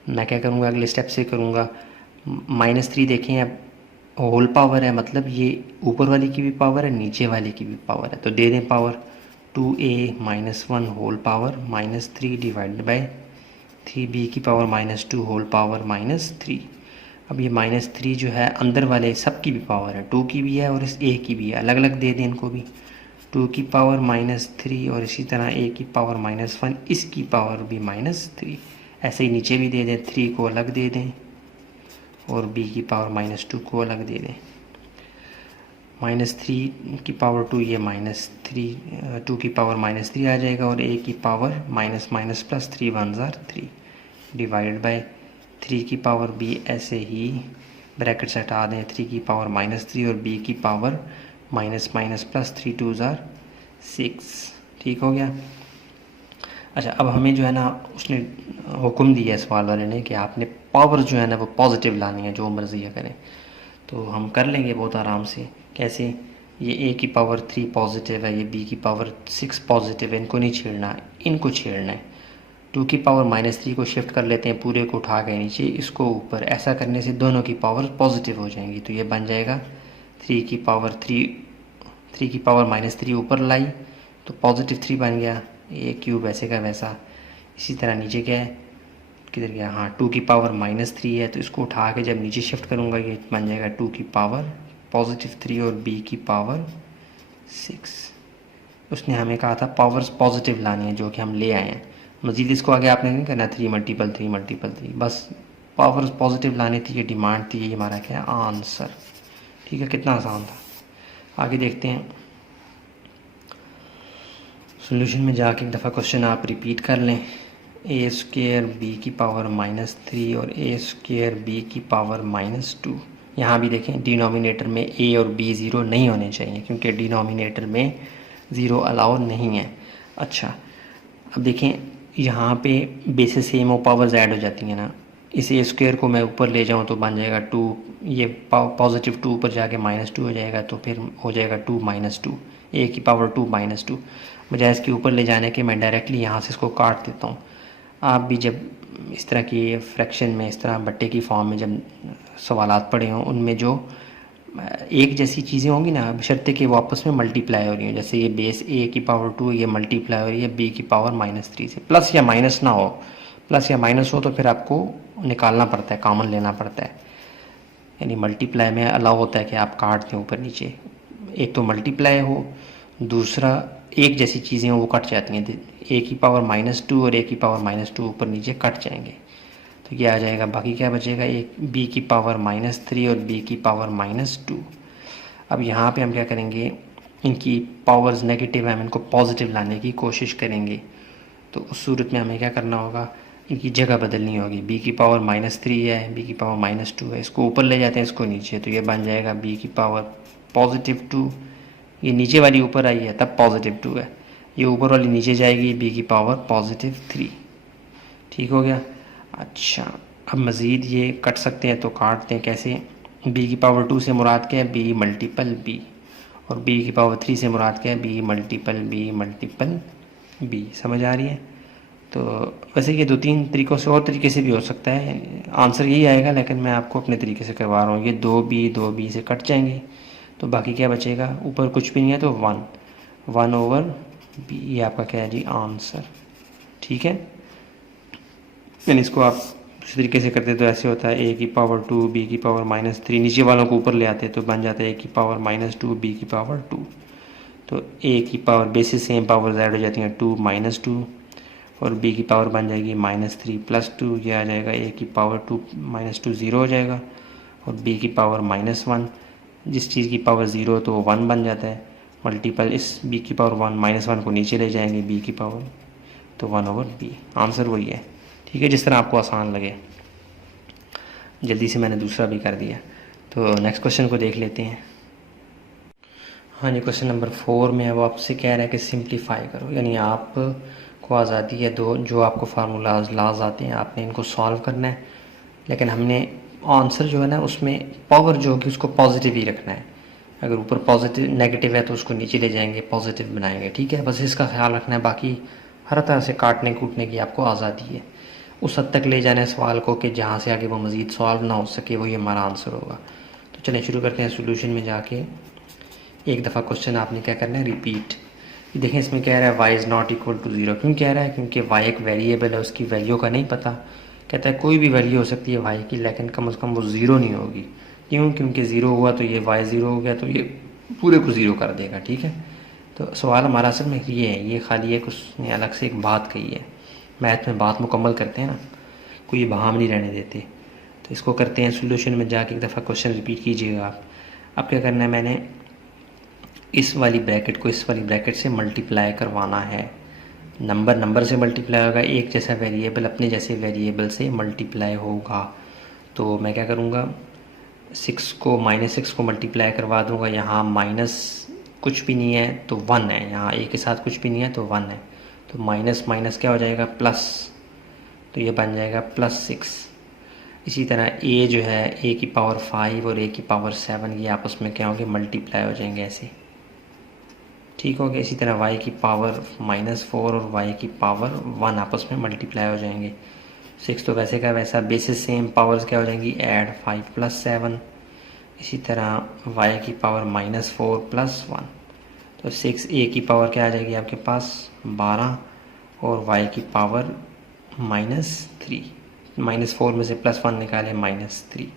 मैं क्या करूँगा, अगले स्टेप से करूँगा। -3 देखें, अब होल पावर है, मतलब ये ऊपर वाली की भी पावर है, नीचे वाली की भी पावर है। तो दे दें power 2a-1 whole power -3 divided by 3b की पावर -2 होल पावर -3। अब ये -3 जो है अंदर वाले सब की भी पावर है, 2 की भी है और इस a की भी है। अलग अलग दे दें इनको भी, 2 की पावर -3 और इसी तरह a की पावर -1, इसकी पावर भी -3। ऐसे ही नीचे भी दे दें, 3 को अलग दे दें और b की पावर -2 को अलग दे दें। -3 की पावर 2, ये -3, 2 की पावर -3 आ जाएगा और a की पावर +++3 1 3 डिवाइडेड बाय 3 की पावर b। ऐसे ही ब्रैकेट से हटा दें, 3 की पावर -3 और b की पावर +++3 2 6। ठीक हो गया। अच्छा, अब हमें जो है ना, उसने हुक्म दिया है सवाल वाले ने कि आपने पावर जो है ना वो पॉजिटिव लानी है, जो मर्ज़ी है करें। तो हम कर लेंगे बहुत आराम से। कैसे? ये a की पावर 3 पॉजिटिव है, ये b की पावर 6 पॉजिटिव है, इनको नहीं छेड़ना, इनको छेड़ना है। 2 की पावर -3 को शिफ्ट कर लेते हैं, पूरे को उठा के नीचे, इसको ऊपर। ऐसा करने से दोनों की पावर पॉजिटिव हो जाएंगी। तो ये बन जाएगा 3 की पावर -3 ऊपर लाई तो पॉजिटिव 3 बन गया, a क्यूब ऐसे का वैसा। इसी तरह नीचे क्या है, किधर गया, हाँ 2 की पावर -3 है, तो इसको उठा के जब नीचे शिफ्ट करूँगा ये बन जाएगा 2 की पावर +3 और b की पावर 6। उसने हमें कहा था पावर्स पॉजिटिव लानी है, जो कि हम ले आए हैं। मज़ीद इसको आगे आपने नहीं करना 3 × 3 × 3, बस पावर्स पॉजिटिव लानी थी, ये डिमांड थी, ये हमारा क्या है आंसर। ठीक है, कितना आसान था। आगे देखते हैं। सॉल्यूशन में जाके एक दफ़ा क्वेश्चन आप रिपीट कर लें। a² b की पावर -3 और a² b की पावर -2। यहाँ भी देखें, डिनोमिनेटर में a और b ज़ीरो नहीं होने चाहिए, क्योंकि डिनोमिनेटर में ज़ीरो अलाउ नहीं है। अच्छा, अब देखें यहाँ पे बेसिस सेम हो, पावर्स ऐड हो जाती हैं ना। इस a² को मैं ऊपर ले जाऊँ तो बन जाएगा 2, ये +2 ऊपर जाके -2 हो जाएगा, तो फिर हो जाएगा 2 -2, a की पावर 2 -2। बजाय इसके ऊपर ले जाने के मैं डायरेक्टली यहाँ से इसको काट देता हूँ। आप भी जब इस तरह की फ्रैक्शन में, इस तरह बट्टे की फॉर्म में जब सवालात पढ़े हों, उनमें जो एक जैसी चीज़ें होंगी ना, बशर्ते कि वो आपस में मल्टीप्लाई हो रही हैं। जैसे ये बेस a की पावर 2 ये मल्टीप्लाई हो रही है b की पावर -3 से। प्लस या माइनस ना हो, प्लस या माइनस हो तो फिर आपको निकालना पड़ता है, कॉमन लेना पड़ता है। यानी मल्टीप्लाई में अलाउ होता है कि आप काट दें ऊपर नीचे। एक तो मल्टीप्लाई हो, दूसरा एक जैसी चीज़ें हो वो कट जाती हैं। a की पावर -2 और a की पावर -2 ऊपर नीचे कट जाएंगे, तो ये आ जाएगा। बाकी क्या बचेगा, एक b की पावर -3 और b की पावर -2। अब यहाँ पे हम क्या करेंगे, इनकी पावर्स नेगेटिव है, हम इनको पॉजिटिव लाने की कोशिश करेंगे। तो उस सूरत में हमें क्या करना होगा, इनकी जगह बदलनी होगी। b की पावर -3 है, b की पावर -2 है, इसको ऊपर ले जाते हैं, इसको नीचे, तो ये बन जाएगा b की पावर +2। ये नीचे वाली ऊपर आई है तब +2 है, ये ऊपर वाली नीचे जाएगी, b की पावर +3। ठीक हो गया। अच्छा, अब मज़ीद ये कट सकते हैं तो काटते हैं। कैसे? b की पावर 2 से मुराद क्या है, b मल्टीपल b, और b की पावर 3 से मुराद क्या है, b मल्टीपल b। समझ आ रही है? तो वैसे ये 2-3 तरीक़ों से, और तरीके से भी हो सकता है, आंसर यही आएगा, लेकिन मैं आपको अपने तरीके से करवा रहा हूँ। ये 2b से कट जाएंगे, तो बाकी क्या बचेगा, ऊपर कुछ भी नहीं है तो 1/b, ये आपका क्या है जी आंसर। ठीक है, यानी इसको आप दूसरे तरीके से करते तो ऐसे होता है, a की पावर 2 b की पावर -3, नीचे वालों को ऊपर ले आते तो बन जाता है a की पावर -2 b की पावर 2। तो a की power basis same power add हो जाती हैं, 2 -2, और b की पावर बन जाएगी -3 + 2, ये आ जाएगा a की पावर 2 -2 0 हो जाएगा, और b की पावर -1 जिस चीज़ की पावर 0 तो वो 1 बन जाता है, मल्टीपल इस b की पावर 1 -1 को नीचे ले जाएंगे b की पावर, तो 1/b। आंसर वही है। ठीक है, जिस तरह आपको आसान लगे। जल्दी से मैंने दूसरा भी कर दिया। तो नेक्स्ट क्वेश्चन को देख लेते हैं। हाँ जी, क्वेश्चन नंबर 4 में है वो आपसे कह रहा है कि सिंप्लीफाई करो, यानी आप को आज़ादी है दो जो आपको फार्मूलाज लाज आते हैं आपने इनको सॉल्व करना है, लेकिन हमने आंसर जो है ना उसमें पावर जो होगी उसको पॉजिटिव ही रखना है। अगर ऊपर पॉजिटिव नेगेटिव है तो उसको नीचे ले जाएंगे, पॉजिटिव बनाएंगे। ठीक है, बस इसका ख्याल रखना है। बाकी हर तरह से काटने कूटने की आपको आज़ादी है। उस हद तक ले जाना है सवाल को कि जहाँ से आगे वो मज़ीद सॉल्व ना हो सके, वही हमारा आंसर होगा। तो चलें शुरू करते हैं। सोल्यूशन में जाके एक दफ़ा क्वेश्चन आपने क्या करना है, रिपीट। देखें इसमें कह रहा है y is not equal to 0। क्यों कह रहा है? क्योंकि y एक वेरिएबल है, उसकी वैल्यू का नहीं पता। कहता है कोई भी वैल्यू हो सकती है y की, लेकिन कम से कम वो 0 नहीं होगी। क्यों? क्योंकि 0 हुआ तो ये y 0 हो गया, तो ये पूरे को 0 कर देगा। ठीक है, तो सवाल हमारा असल में ये है, ये खाली एक उसने अलग से एक बात कही है। मैथ में बात मुकम्मल करते हैं ना, कोई बहाम नहीं रहने देते। तो इसको करते हैं सोल्यूशन में जाके एक दफ़ा क्वेश्चन रिपीट कीजिएगा आप। अब क्या करना है, मैंने इस वाली ब्रैकेट को इस वाली ब्रैकेट से मल्टीप्लाई करवाना है। नंबर से मल्टीप्लाई होगा, एक जैसा वेरिएबल अपने जैसे वेरिएबल से मल्टीप्लाई होगा। तो मैं क्या करूँगा, 6 को -6 को मल्टीप्लाई करवा दूँगा। यहाँ माइनस कुछ भी नहीं है तो 1 है, यहाँ a के साथ कुछ भी नहीं है तो 1 है, तो माइनस माइनस क्या हो जाएगा, प्लस, तो ये बन जाएगा +6। इसी तरह a जो है a की पावर 5 और a की पावर 7 ये आपस में क्या होंगे, मल्टीप्लाई हो जाएंगे ऐसे। ठीक हो गया। इसी तरह y की पावर -4 और y की पावर 1 आपस में मल्टीप्लाई हो जाएंगे। 6 तो वैसे का वैसा, बेसिस सेम, पावर्स क्या हो जाएंगी, ऐड 5 + 7। इसी तरह y की पावर -4 + 1, तो 6a की पावर क्या आ जाएगी आपके पास 12 और y की पावर -3। -4 में से +1 निकाले -3।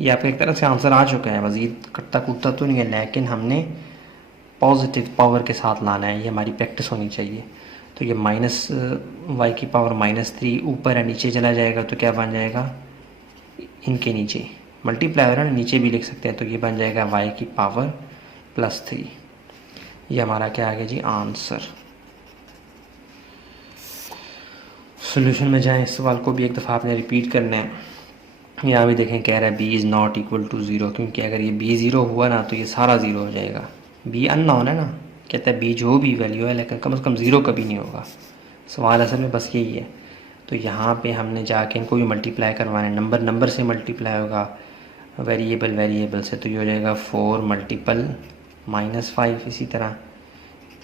ये आपका एक तरह से आंसर आ चुका है। मज़ीद कटता कूटता तो नहीं है, लेकिन हमने पॉजिटिव पावर के साथ लाना है, ये हमारी प्रैक्टिस होनी चाहिए। तो ये y की पावर -3 ऊपर है, नीचे चला जाएगा तो क्या बन जाएगा, इनके नीचे मल्टीप्लाई हो रहा है ना, नीचे भी लिख सकते हैं, तो ये बन जाएगा y की पावर +3। ये हमारा क्या आ गया जी, आंसर। सोल्यूशन में जाएं, इस सवाल को भी एक दफ़ा आपने रिपीट करना है। यहाँ भी देखें कह रहा है b is not equal to 0, क्योंकि अगर ये b 0 हुआ ना तो ये सारा 0 हो जाएगा। b अननोन है ना, कहता है b जो भी वैल्यू है, लेकिन कम से कम 0 कभी नहीं होगा। सवाल असल में बस यही है। तो यहाँ पे हमने जाके इनको भी मल्टीप्लाई करवाना है। नंबर से मल्टीप्लाई होगा, वेरिएबल से, तो ये हो जाएगा 4 मल्टीपल -5। इसी तरह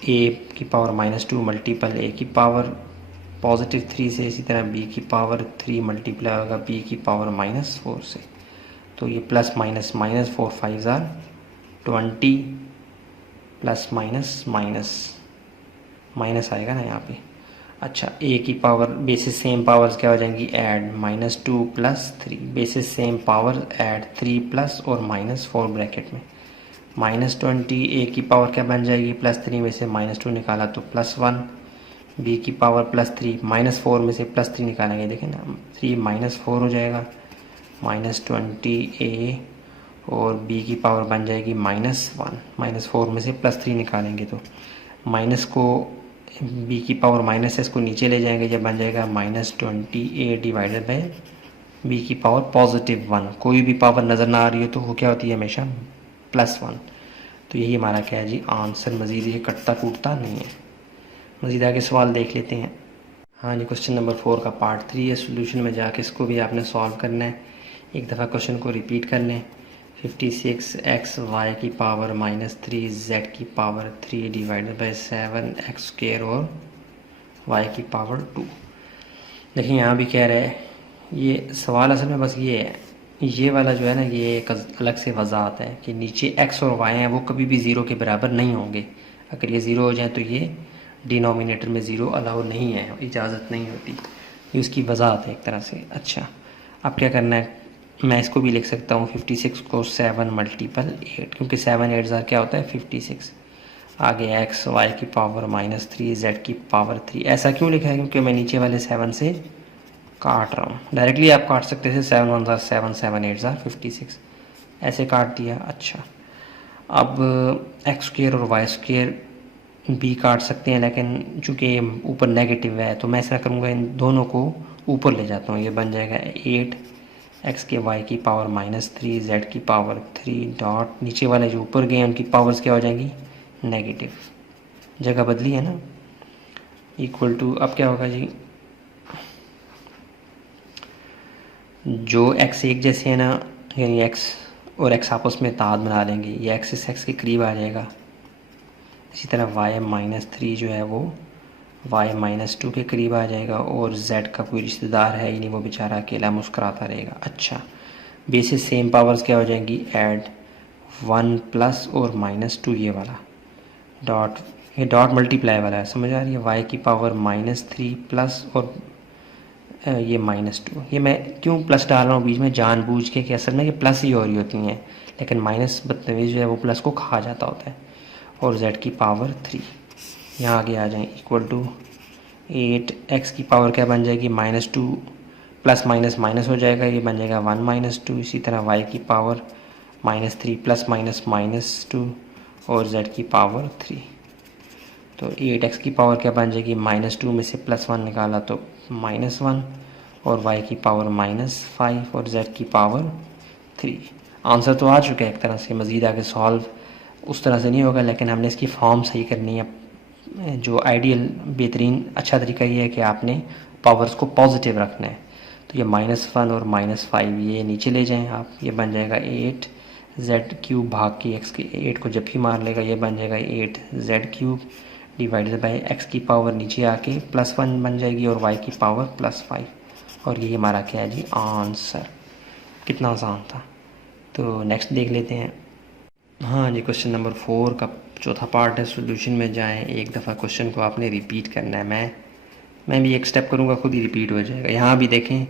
a की पावर -2 मल्टीपल a की पावर +3 से, इसी तरह b की पावर 3 मल्टीप्लाई होगा b की पावर -4 से। तो ये प्लस माइनस माइनस 4 5 ज़ार 20, प्लस माइनस माइनस माइनस आएगा ना यहाँ पे। अच्छा, a की पावर बेसिस सेम पावर्स क्या हो जाएंगी, add -2 + 3, basis same power add 3 plus और -4 ब्रैकेट में -20। a की पावर क्या बन जाएगी, +3 में से -2 निकाला तो +1, b की पावर +3, -4 में से +3 निकालेंगे, देखें ना 3 -4 हो जाएगा, -20a और b की पावर बन जाएगी -1, -4 में से +3 निकालेंगे तो माइनस को b की पावर माइनस है, इसको नीचे ले जाएंगे, जब बन जाएगा -20a डिवाइडेड बाय b की पावर +1। कोई भी पावर नज़र ना आ रही हो तो वो क्या होती है, हमेशा +1। तो यही हमारा क्या है जी, आंसर। मज़ीद ये कटता कूटता नहीं है। मज़ीद आगे सवाल देख लेते हैं। हाँ जी, क्वेश्चन नंबर 4 का पार्ट 3 है। सोल्यूशन में जाके इसको भी आपने सॉल्व करना है। एक दफ़ा क्वेश्चन को रिपीट कर लें। 56x y की पावर -3 z की पावर 3 डिवाइडेड बाय 7x² और y की पावर 2। देखिए यहाँ भी कह रहे हैं, ये सवाल असल में बस ये है, ये वाला जो है ना, ये एक अलग से वजाहत है कि नीचे x और y हैं वो कभी भी 0 के बराबर नहीं होंगे। अगर ये 0 हो जाए तो ये डिनोमिनेटर में 0 अलाउ नहीं है, इजाज़त नहीं होती। ये उसकी वजाहत है एक तरह से। अच्छा, अब क्या करना है, मैं इसको भी लिख सकता हूँ 56 को 7 मल्टीपल 8, क्योंकि 7 8 ज़ार क्या होता है 56। आगे x y की पावर -3 z की पावर 3। ऐसा क्यों लिखा है, क्योंकि मैं नीचे वाले 7 से काट रहा हूँ। डायरेक्टली आप काट सकते थे 7 1 ज़ार 7 7 8 ज़ार 56, ऐसे काट दिया। अच्छा, अब एक्स स्क्वेयर और वाई स्क्वेयर भी काट सकते हैं, लेकिन चूँकि ऊपर नेगेटिव है तो मैं ऐसा करूँगा, इन दोनों को ऊपर ले जाता हूँ। ये बन जाएगा 8 एक्स के वाई की पावर -3 जेड की पावर 3 डॉट नीचे वाले जो ऊपर गए उनकी पावर्स क्या हो जाएंगी, नेगेटिव, जगह बदली है ना, इक्वल टू अब क्या होगा जी, जो एक्स एक जैसे है ना, यानी एक्स और एक्स आपस में ताद बना लेंगे, ये एक्स इस एक्स के करीब आ जाएगा। इसी तरह y-3 जो है वो y-2 के करीब आ जाएगा, और z का कोई रिश्तेदार है ही नहीं, वो बेचारा अकेला मुस्कुराता रहेगा। अच्छा, बेसिस सेम पावर्स क्या हो जाएंगी, ऐड 1 प्लस और -2 ये वाला डॉट, ये डॉट मल्टीप्लाई वाला है, समझ आ रही है, y की पावर -3 प्लस और ये -2। ये मैं क्यों प्लस डाल रहा हूँ बीच में, जानबूझ के, कि असल में ये प्लस ही हो रही होती हैं, लेकिन माइनस बदतमीज़ जो है वो प्लस को खा जाता होता है। और z की पावर 3 यहाँ आगे आ जाए, इक्वल टू 8 x की पावर क्या बन जाएगी, -2 प्लस माइनस माइनस हो जाएगा, ये बन जाएगा 1 -2। इसी तरह y की पावर -3 प्लस माइनस -2 और z की पावर 3। तो 8x की पावर क्या बन जाएगी, -2 में से +1 निकाला तो -1, और y की पावर -5 और z की पावर 3। आंसर तो आ चुका है एक तरह से, मज़ीद आगे सॉल्व उस तरह से नहीं होगा, लेकिन हमने इसकी फॉर्म सही करनी है। जो आइडियल बेहतरीन अच्छा तरीका ये है कि आपने पावर्स को पॉजिटिव रखना है। तो ये -1 और -5 ये नीचे ले जाएं आप, ये बन जाएगा 8 जेड क्यूब भाग की एक्स के 8 को जब भी मार लेगा ये बन जाएगा 8 Z cube divided by x की पावर नीचे आके +1 बन जाएगी और वाई की पावर +5, और ये हमारा क्या है जी, आंसर। कितना आसान था। तो नेक्स्ट देख लेते हैं। हाँ जी, क्वेश्चन नंबर 4 का चौथा पार्ट है, सोल्यूशन में जाएं। एक दफ़ा क्वेश्चन को आपने रिपीट करना है, मैं भी एक स्टेप करूँगा, खुद ही रिपीट हो जाएगा। यहाँ भी देखें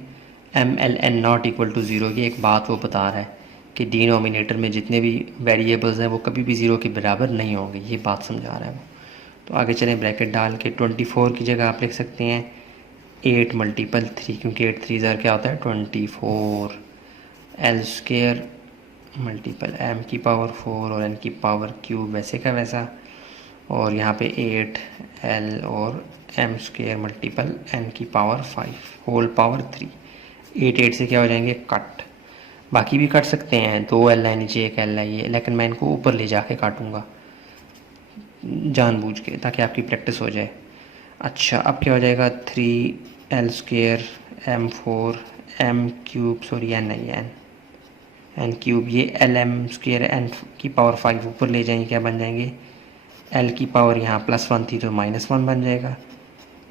MLN नॉट इक्वल टू 0 की एक बात वो बता रहा है कि डिनोमिनेटर में जितने भी वेरिएबल्स हैं वो कभी भी 0 के बराबर नहीं होंगे, ये बात समझा रहा है वो। तो आगे चलें, ब्रैकेट डाल के 24 की जगह आप लिख सकते हैं 8 मल्टीपल 3, क्योंकि 8 3 ज़र क्या होता है 24, एल स्क्वेयर मल्टीपल एम की पावर 4 और एन की पावर क्यूब वैसे का वैसा, और यहाँ पे 8 एल और एम स्क्वेयर मल्टीपल एन की पावर 5 होल पावर 3। 8 8 से क्या हो जाएंगे, कट। बाकी भी कट सकते हैं, 2 एल है नीचे 1 एल है ये, लेकिन मैं इनको ऊपर ले जाके काटूंगा जानबूझ के, ताकि आपकी प्रैक्टिस हो जाए। अच्छा, अब क्या हो जाएगा, 3 l square m 4 m cube, sorry n नहीं एन क्यूब, ये एल एम स्क्वेयर एन की पावर 5 ऊपर ले जाएंगे, क्या बन जाएंगे, एल की पावर यहाँ +1 थी तो -1 बन जाएगा,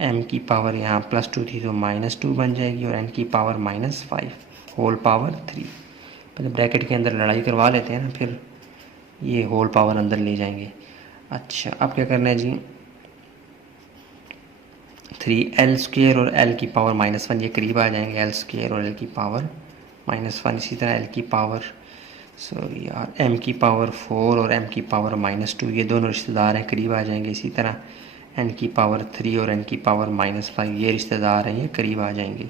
एम की पावर यहाँ +2 थी तो -2 बन जाएगी, और एन की पावर -5 होल पावर 3। पहले ब्रैकेट के अंदर लड़ाई करवा लेते हैं ना, फिर ये होल पावर अंदर ले जाएंगे। अच्छा, अब क्या करना है जी, 3 स्क्वेयर और एल की पावर -1 ये करीब आ जाएंगे, एल स्क्वेयर और एल की पावर -1। इसी तरह एल की पावर, सॉरी यार, एम की पावर 4 और एम की पावर -2 ये दोनों रिश्तेदार हैं, करीब आ जाएंगे। इसी तरह एन की पावर 3 और एन की पावर -5 ये रिश्तेदार हैं, ये करीब आ जाएंगे।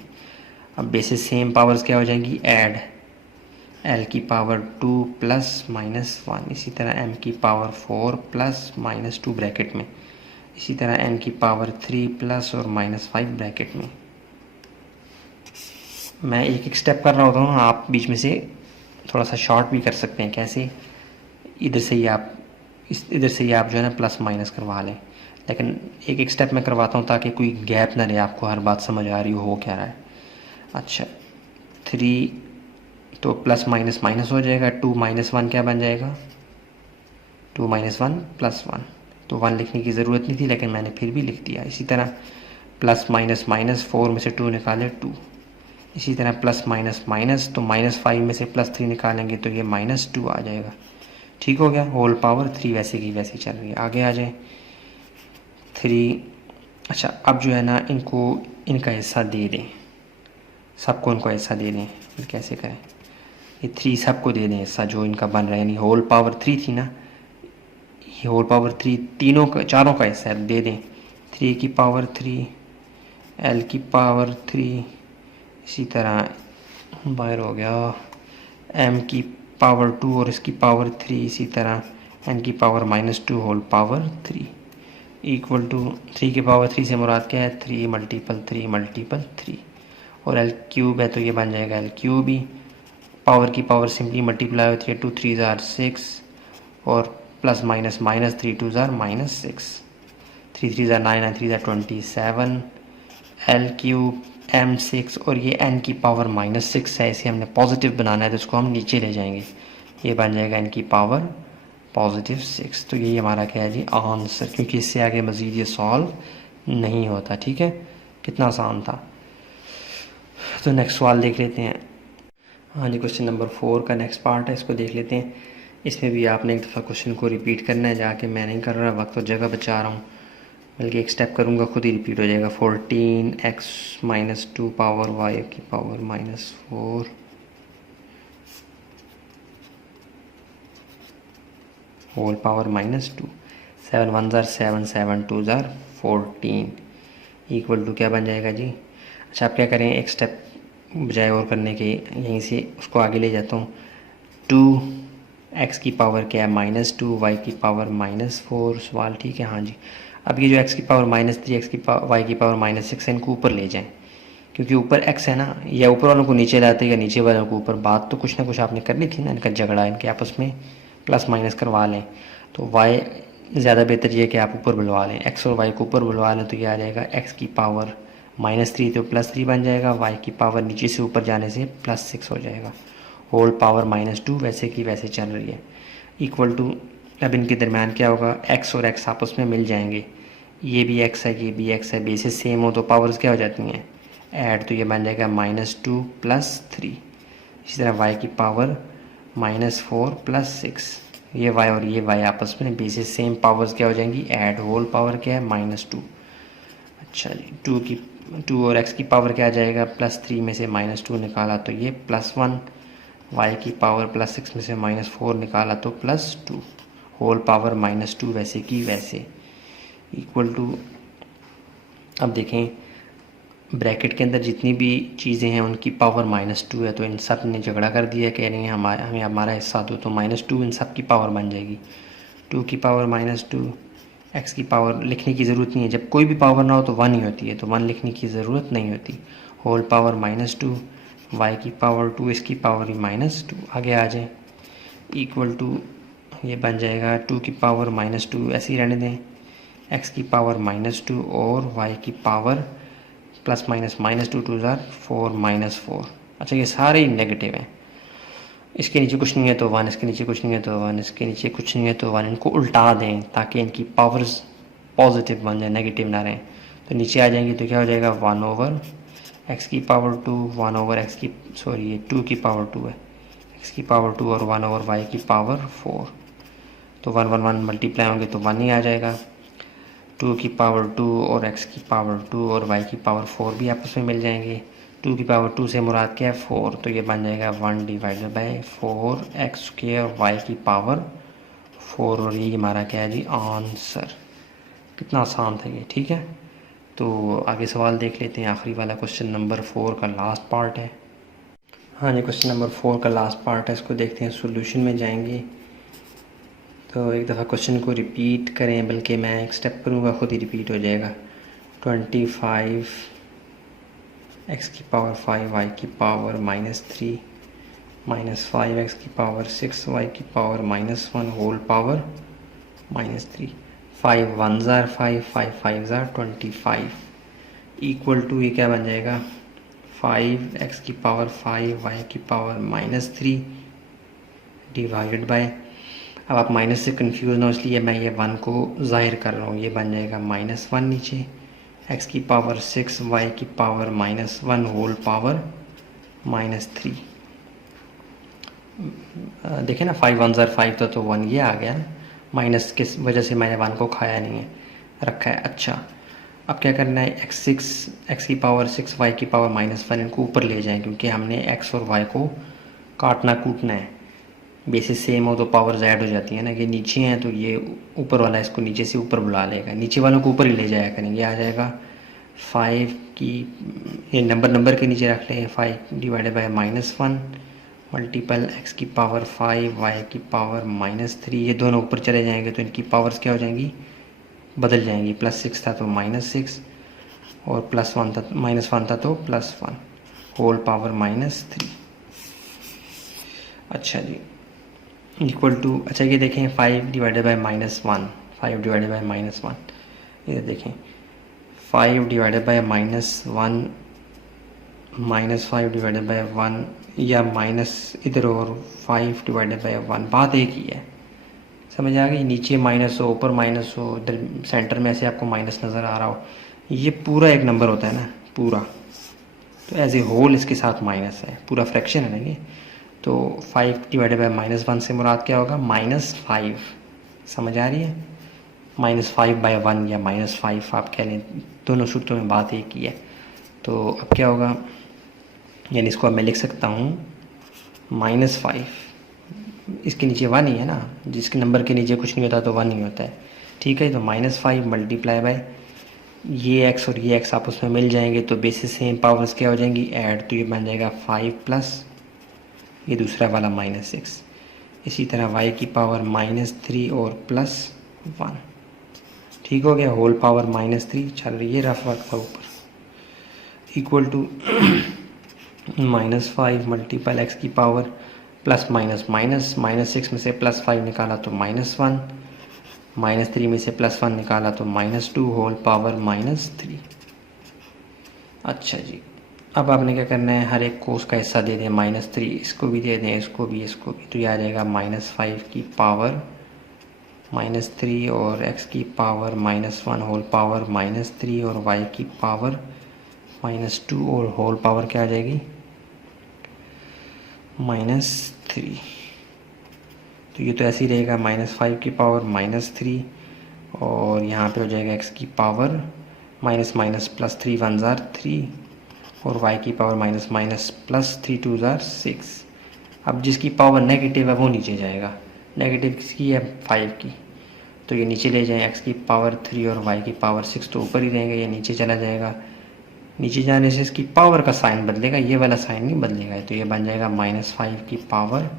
अब बेसिस सेम पावर्स क्या हो जाएंगी, ऐड एल की पावर 2 प्लस -1, इसी तरह एम की पावर 4 प्लस -2 ब्रैकेट में, इसी तरह एन की पावर 3 प्लस और -5 ब्रैकेट में। मैं एक एक स्टेप कर रहा होता हूँ, आप बीच में से थोड़ा सा शॉर्ट भी कर सकते हैं। कैसे, इधर से ही आप इधर से ही आप जो है ना प्लस माइनस करवा लें, लेकिन एक एक स्टेप मैं करवाता हूँ ताकि कोई गैप ना रहे, आपको हर बात समझ आ रही हो क्या रहा है। अच्छा, 3 तो प्लस माइनस माइनस हो जाएगा, 2 -1 क्या बन जाएगा, 2 -1 +1, तो 1 लिखने की ज़रूरत नहीं थी लेकिन मैंने फिर भी लिख दिया। इसी तरह प्लस माइनस माइनस, 4 में से 2 निकाले 2, इसी तरह प्लस माइनस माइनस, तो -5 में से +3 निकालेंगे तो ये -2 आ जाएगा। ठीक हो गया, होल पावर 3 वैसे की वैसी चल रही है। आगे आ जाए 3। अच्छा, अब जो है ना इनको इनका हिस्सा दे दें, सबको इनको हिस्सा दे दें। फिर कैसे करें, ये 3 सबको दे दें हिस्सा जो इनका बन रहा है, यानी होल पावर 3 थी ना, ये होल पावर 3 तीनों का, चारों का हिस्सा दे दें। 3 की पावर 3, एल की पावर 3, इसी तरह बाहर हो गया एम की पावर 2 और इसकी पावर 3, इसी तरह एन की power -2 whole power 3 equal to 3 की पावर 3 से मुराद क्या है 3 मल्टीपल 3 मल्टीपल 3 और एल क्यूब है तो ये बन जाएगा एल क्यूब ही। पावर की पावर सिंपली मल्टीप्लाई होती है 2 3 ज़ार 6 और प्लस माइनस माइनस 3 2 ज़ार -6 3 3 ज़ार 9 9 3 ज़ार 27 एल क्यूब m6 और ये n की पावर -6 है, इसे हमने पॉजिटिव बनाना है तो इसको हम नीचे ले जाएंगे, ये बन जाएगा n की पावर +6। तो ये हमारा क्या है जी आंसर, क्योंकि इससे आगे मज़ीद ये सॉल्व नहीं होता। ठीक है, कितना आसान था। तो नेक्स्ट सवाल देख लेते हैं। हाँ जी, क्वेश्चन नंबर 4 का नेक्स्ट पार्ट है, इसको देख लेते हैं। इसमें भी आपने एक दफ़ा क्वेश्चन को रिपीट करना है, जाके मैं नहीं कर रहा, वक्त और जगह बचा रहा हूँ, बल्कि एक स्टेप करूँगा खुद ही रिपीट हो जाएगा। 14x - 2 पावर y की पावर -4 होल पावर -2 7 1 ज़ार 7 7 2 ज़ार 14 इक्वल टू क्या बन जाएगा जी। अच्छा, आप क्या करें, एक स्टेप बजाय और करने के यहीं से उसको आगे ले जाता हूँ। 2x की पावर क्या है -2 y की पावर -4 सवाल ठीक है। हाँ जी, अब ये जो x की पावर -3 x की y की पावर -6 है, इनको ऊपर ले जाएं, क्योंकि ऊपर x है ना, या ऊपर वालों को नीचे लाते या नीचे वालों को ऊपर। बात तो कुछ ना कुछ आपने करनी थी ना, इनका झगड़ा, इनके आपस में प्लस माइनस करवा लें। तो y ज़्यादा बेहतर ये कि आप ऊपर बुलवा लें, x और y को ऊपर बुलवा लें, तो ये आ जाएगा x की पावर -3 तो +3 बन जाएगा, y की पावर नीचे से ऊपर जाने से +6 हो जाएगा, होल पावर -2 वैसे की वैसे चल रही है। इक्वल टू, अब इनके दरमियान क्या होगा, x और x आपस में मिल जाएंगे, ये भी x है ये भी x है, बेसिस सेम हो तो पावर्स क्या हो जाती हैं ऐड, तो ये बन जाएगा -2 + 3। इसी तरह y की पावर -4 + 6, ये y और ये y आपस में बेसिस सेम, पावर्स क्या हो जाएंगी ऐड, होल पावर क्या है -2। अच्छा जी, 2 और x की पावर क्या आ जाएगा, +3 में से -2 निकाला तो ये +1, y की पावर +6 में से -4 निकाला तो +2, होल पावर -2 वैसे की वैसे इक्वल टू। अब देखें ब्रैकेट के अंदर जितनी भी चीज़ें हैं उनकी पावर -2 है, तो इन सब ने झगड़ा कर दिया, कह रहे हैं हमें हमारा हिस्सा दो, तो -2 इन सब की पावर बन जाएगी। 2 की पावर -2, x की पावर लिखने की ज़रूरत नहीं है, जब कोई भी पावर ना हो तो 1 ही होती है, तो 1 लिखने की ज़रूरत नहीं होती। होल पावर -2, y की पावर 2, इसकी पावर भी -2, आगे आ जाए इक्वल टू, ये बन जाएगा 2 की पावर -2 ऐसे ही रहने दें, x की पावर -2 और y की पावर +- -2 2 ज़ार 4 -4। अच्छा, ये सारे ही नेगेटिव हैं, इसके नीचे कुछ नहीं है तो 1, इसके नीचे कुछ नहीं है तो 1, इसके नीचे कुछ नहीं है तो 1, इनको उल्टा दें ताकि इनकी पावर्स पॉजिटिव बन जाए, नेगेटिव ना रहें। तो नीचे आ जाएंगे तो क्या हो जाएगा 1/x की पावर 2, 1/x की ये 2 की पावर 2 है, x की पावर 2 और 1/y की पावर 4। तो 1 1 1 मल्टीप्लाई होंगे तो 1 ही आ जाएगा। 2 की पावर 2 और x की पावर 2 और y की पावर 4 भी आपस में मिल जाएंगे। 2 की पावर 2 से मुराद क्या है 4, तो ये बन जाएगा 1/4x² और y की पावर 4, और ये हमारा क्या है जी आंसर। कितना आसान था ये, ठीक है। तो आगे सवाल देख लेते हैं, आखिरी वाला क्वेश्चन नंबर 4 का लास्ट पार्ट है। हाँ जी, क्वेश्चन नंबर 4 का लास्ट पार्ट है, इसको देखते हैं। सॉल्यूशन में जाएंगे तो एक दफ़ा क्वेश्चन को रिपीट करें, बल्कि मैं एक स्टेप करूँगा खुद ही रिपीट हो जाएगा। 25 x की पावर 5 y की पावर -3 -5x की पावर 6 y की पावर -1 होल पावर -3। 5 1 ज़ार 5 5 5 ज़ार 25 इक्वल टू, ये क्या बन जाएगा 5x की पावर 5 y की पावर -3 डिवाइडेड बाय, अब आप माइनस से कंफ्यूज ना हो इसलिए मैं ये 1 को ज़ाहिर कर रहा हूँ, ये बन जाएगा -1 नीचे, x की पावर 6 y की पावर -1 होल पावर -3। देखें ना 5 1 ज़ार 5 तो 1 ये आ गया, माइनस किस वजह से मैंने 1 को खाया नहीं है, रखा है। अच्छा, अब क्या करना है, x की पावर 6 y की पावर -1 इनको ऊपर ले जाएं, क्योंकि हमने x और y को काटना कूटना है। बेसिस सेम हो तो पावर ऐड हो जाती है ना, कि नीचे हैं तो ये ऊपर वाला इसको नीचे से ऊपर बुला लेगा, नीचे वालों को ऊपर ही ले जाया करेंगे। आ जाएगा 5 की, ये नंबर के नीचे रख लें, 5 डिवाइडेड बाय -1 मल्टीपल एक्स की पावर 5 वाई की पावर -3, ये दोनों ऊपर चले जाएंगे तो इनकी पावर्स क्या हो जाएंगी, बदल जाएंगी। +6 था तो -6 और +1 था, -1 था तो +1 होल पावर -3। अच्छा जी, इक्वल टू, अच्छा ये देखें 5 डिवाइडेड बाई -1, 5 डिवाइडेड बाई -1, ये देखें 5 डिवाइडेड बाई -1, -5 डिवाइडेड बाई 1 या माइनस इधर और 5 डिवाइडेड बाई 1, बात एक ही है। समझ आ गई, नीचे माइनस हो ऊपर माइनस हो, इधर सेंटर में ऐसे आपको माइनस नज़र आ रहा हो, ये पूरा एक नंबर होता है ना पूरा, तो एज ए होल इसके साथ माइनस है, पूरा फ्रैक्शन है ना ये। तो 5 डिवाइडेड बाई -1 से मुराद क्या होगा, -5। समझ आ रही है, -5/1 या -5 आप कह लें, दोनों सूत्रों में बात एक ही है। तो अब क्या होगा, यानी इसको अब मैं लिख सकता हूँ -5, इसके नीचे 1 ही है ना, जिसके नंबर के नीचे कुछ नहीं होता तो 1 ही होता है, ठीक है। तो -5 मल्टीप्लाई बाय ये x और ये x आपस में मिल जाएंगे तो बेसिस सेम पावर्स क्या हो जाएंगी, ऐड, तो ये बन जाएगा 5 प्लस ये दूसरा वाला -6। इसी तरह y की पावर -3 और +1, ठीक हो गया, होल पावर -3 चल रही है, रफ वर्क था ऊपर, इक्वल टू -5 मल्टीपल एक्स की पावर प्लस माइनस माइनस, -6 में से +5 निकाला तो -1, -3 में से +1 निकाला तो -2 होल पावर -3। अच्छा जी, अब आपने क्या करना है, हर एक को उसका हिस्सा दे दें, -3 इसको भी दे दें, इसको भी, इसको भी, तो ये आ जाएगा -5 की पावर -3 और x की पावर -1 होल पावर -3 और y की पावर -2 और होल पावर क्या आ जाएगी, -3। तो ये तो ऐसे ही रहेगा, -5 की पावर -3 और यहाँ पे हो जाएगा x की पावर माइनस माइनस +3 1 ज़ार 3 और y की पावर माइनस माइनस +3 2 ज़ार 6। अब जिसकी पावर नेगेटिव है वो नीचे जाएगा, नेगेटिव किसकी है, 5 की, तो ये नीचे ले जाएं, x की पावर 3 और y की पावर 6 तो ऊपर ही रहेंगे, ये नीचे चला जाएगा, नीचे जाने से इसकी पावर का साइन बदलेगा, ये वाला साइन नहीं बदलेगा, तो ये बन जाएगा -5 की पावर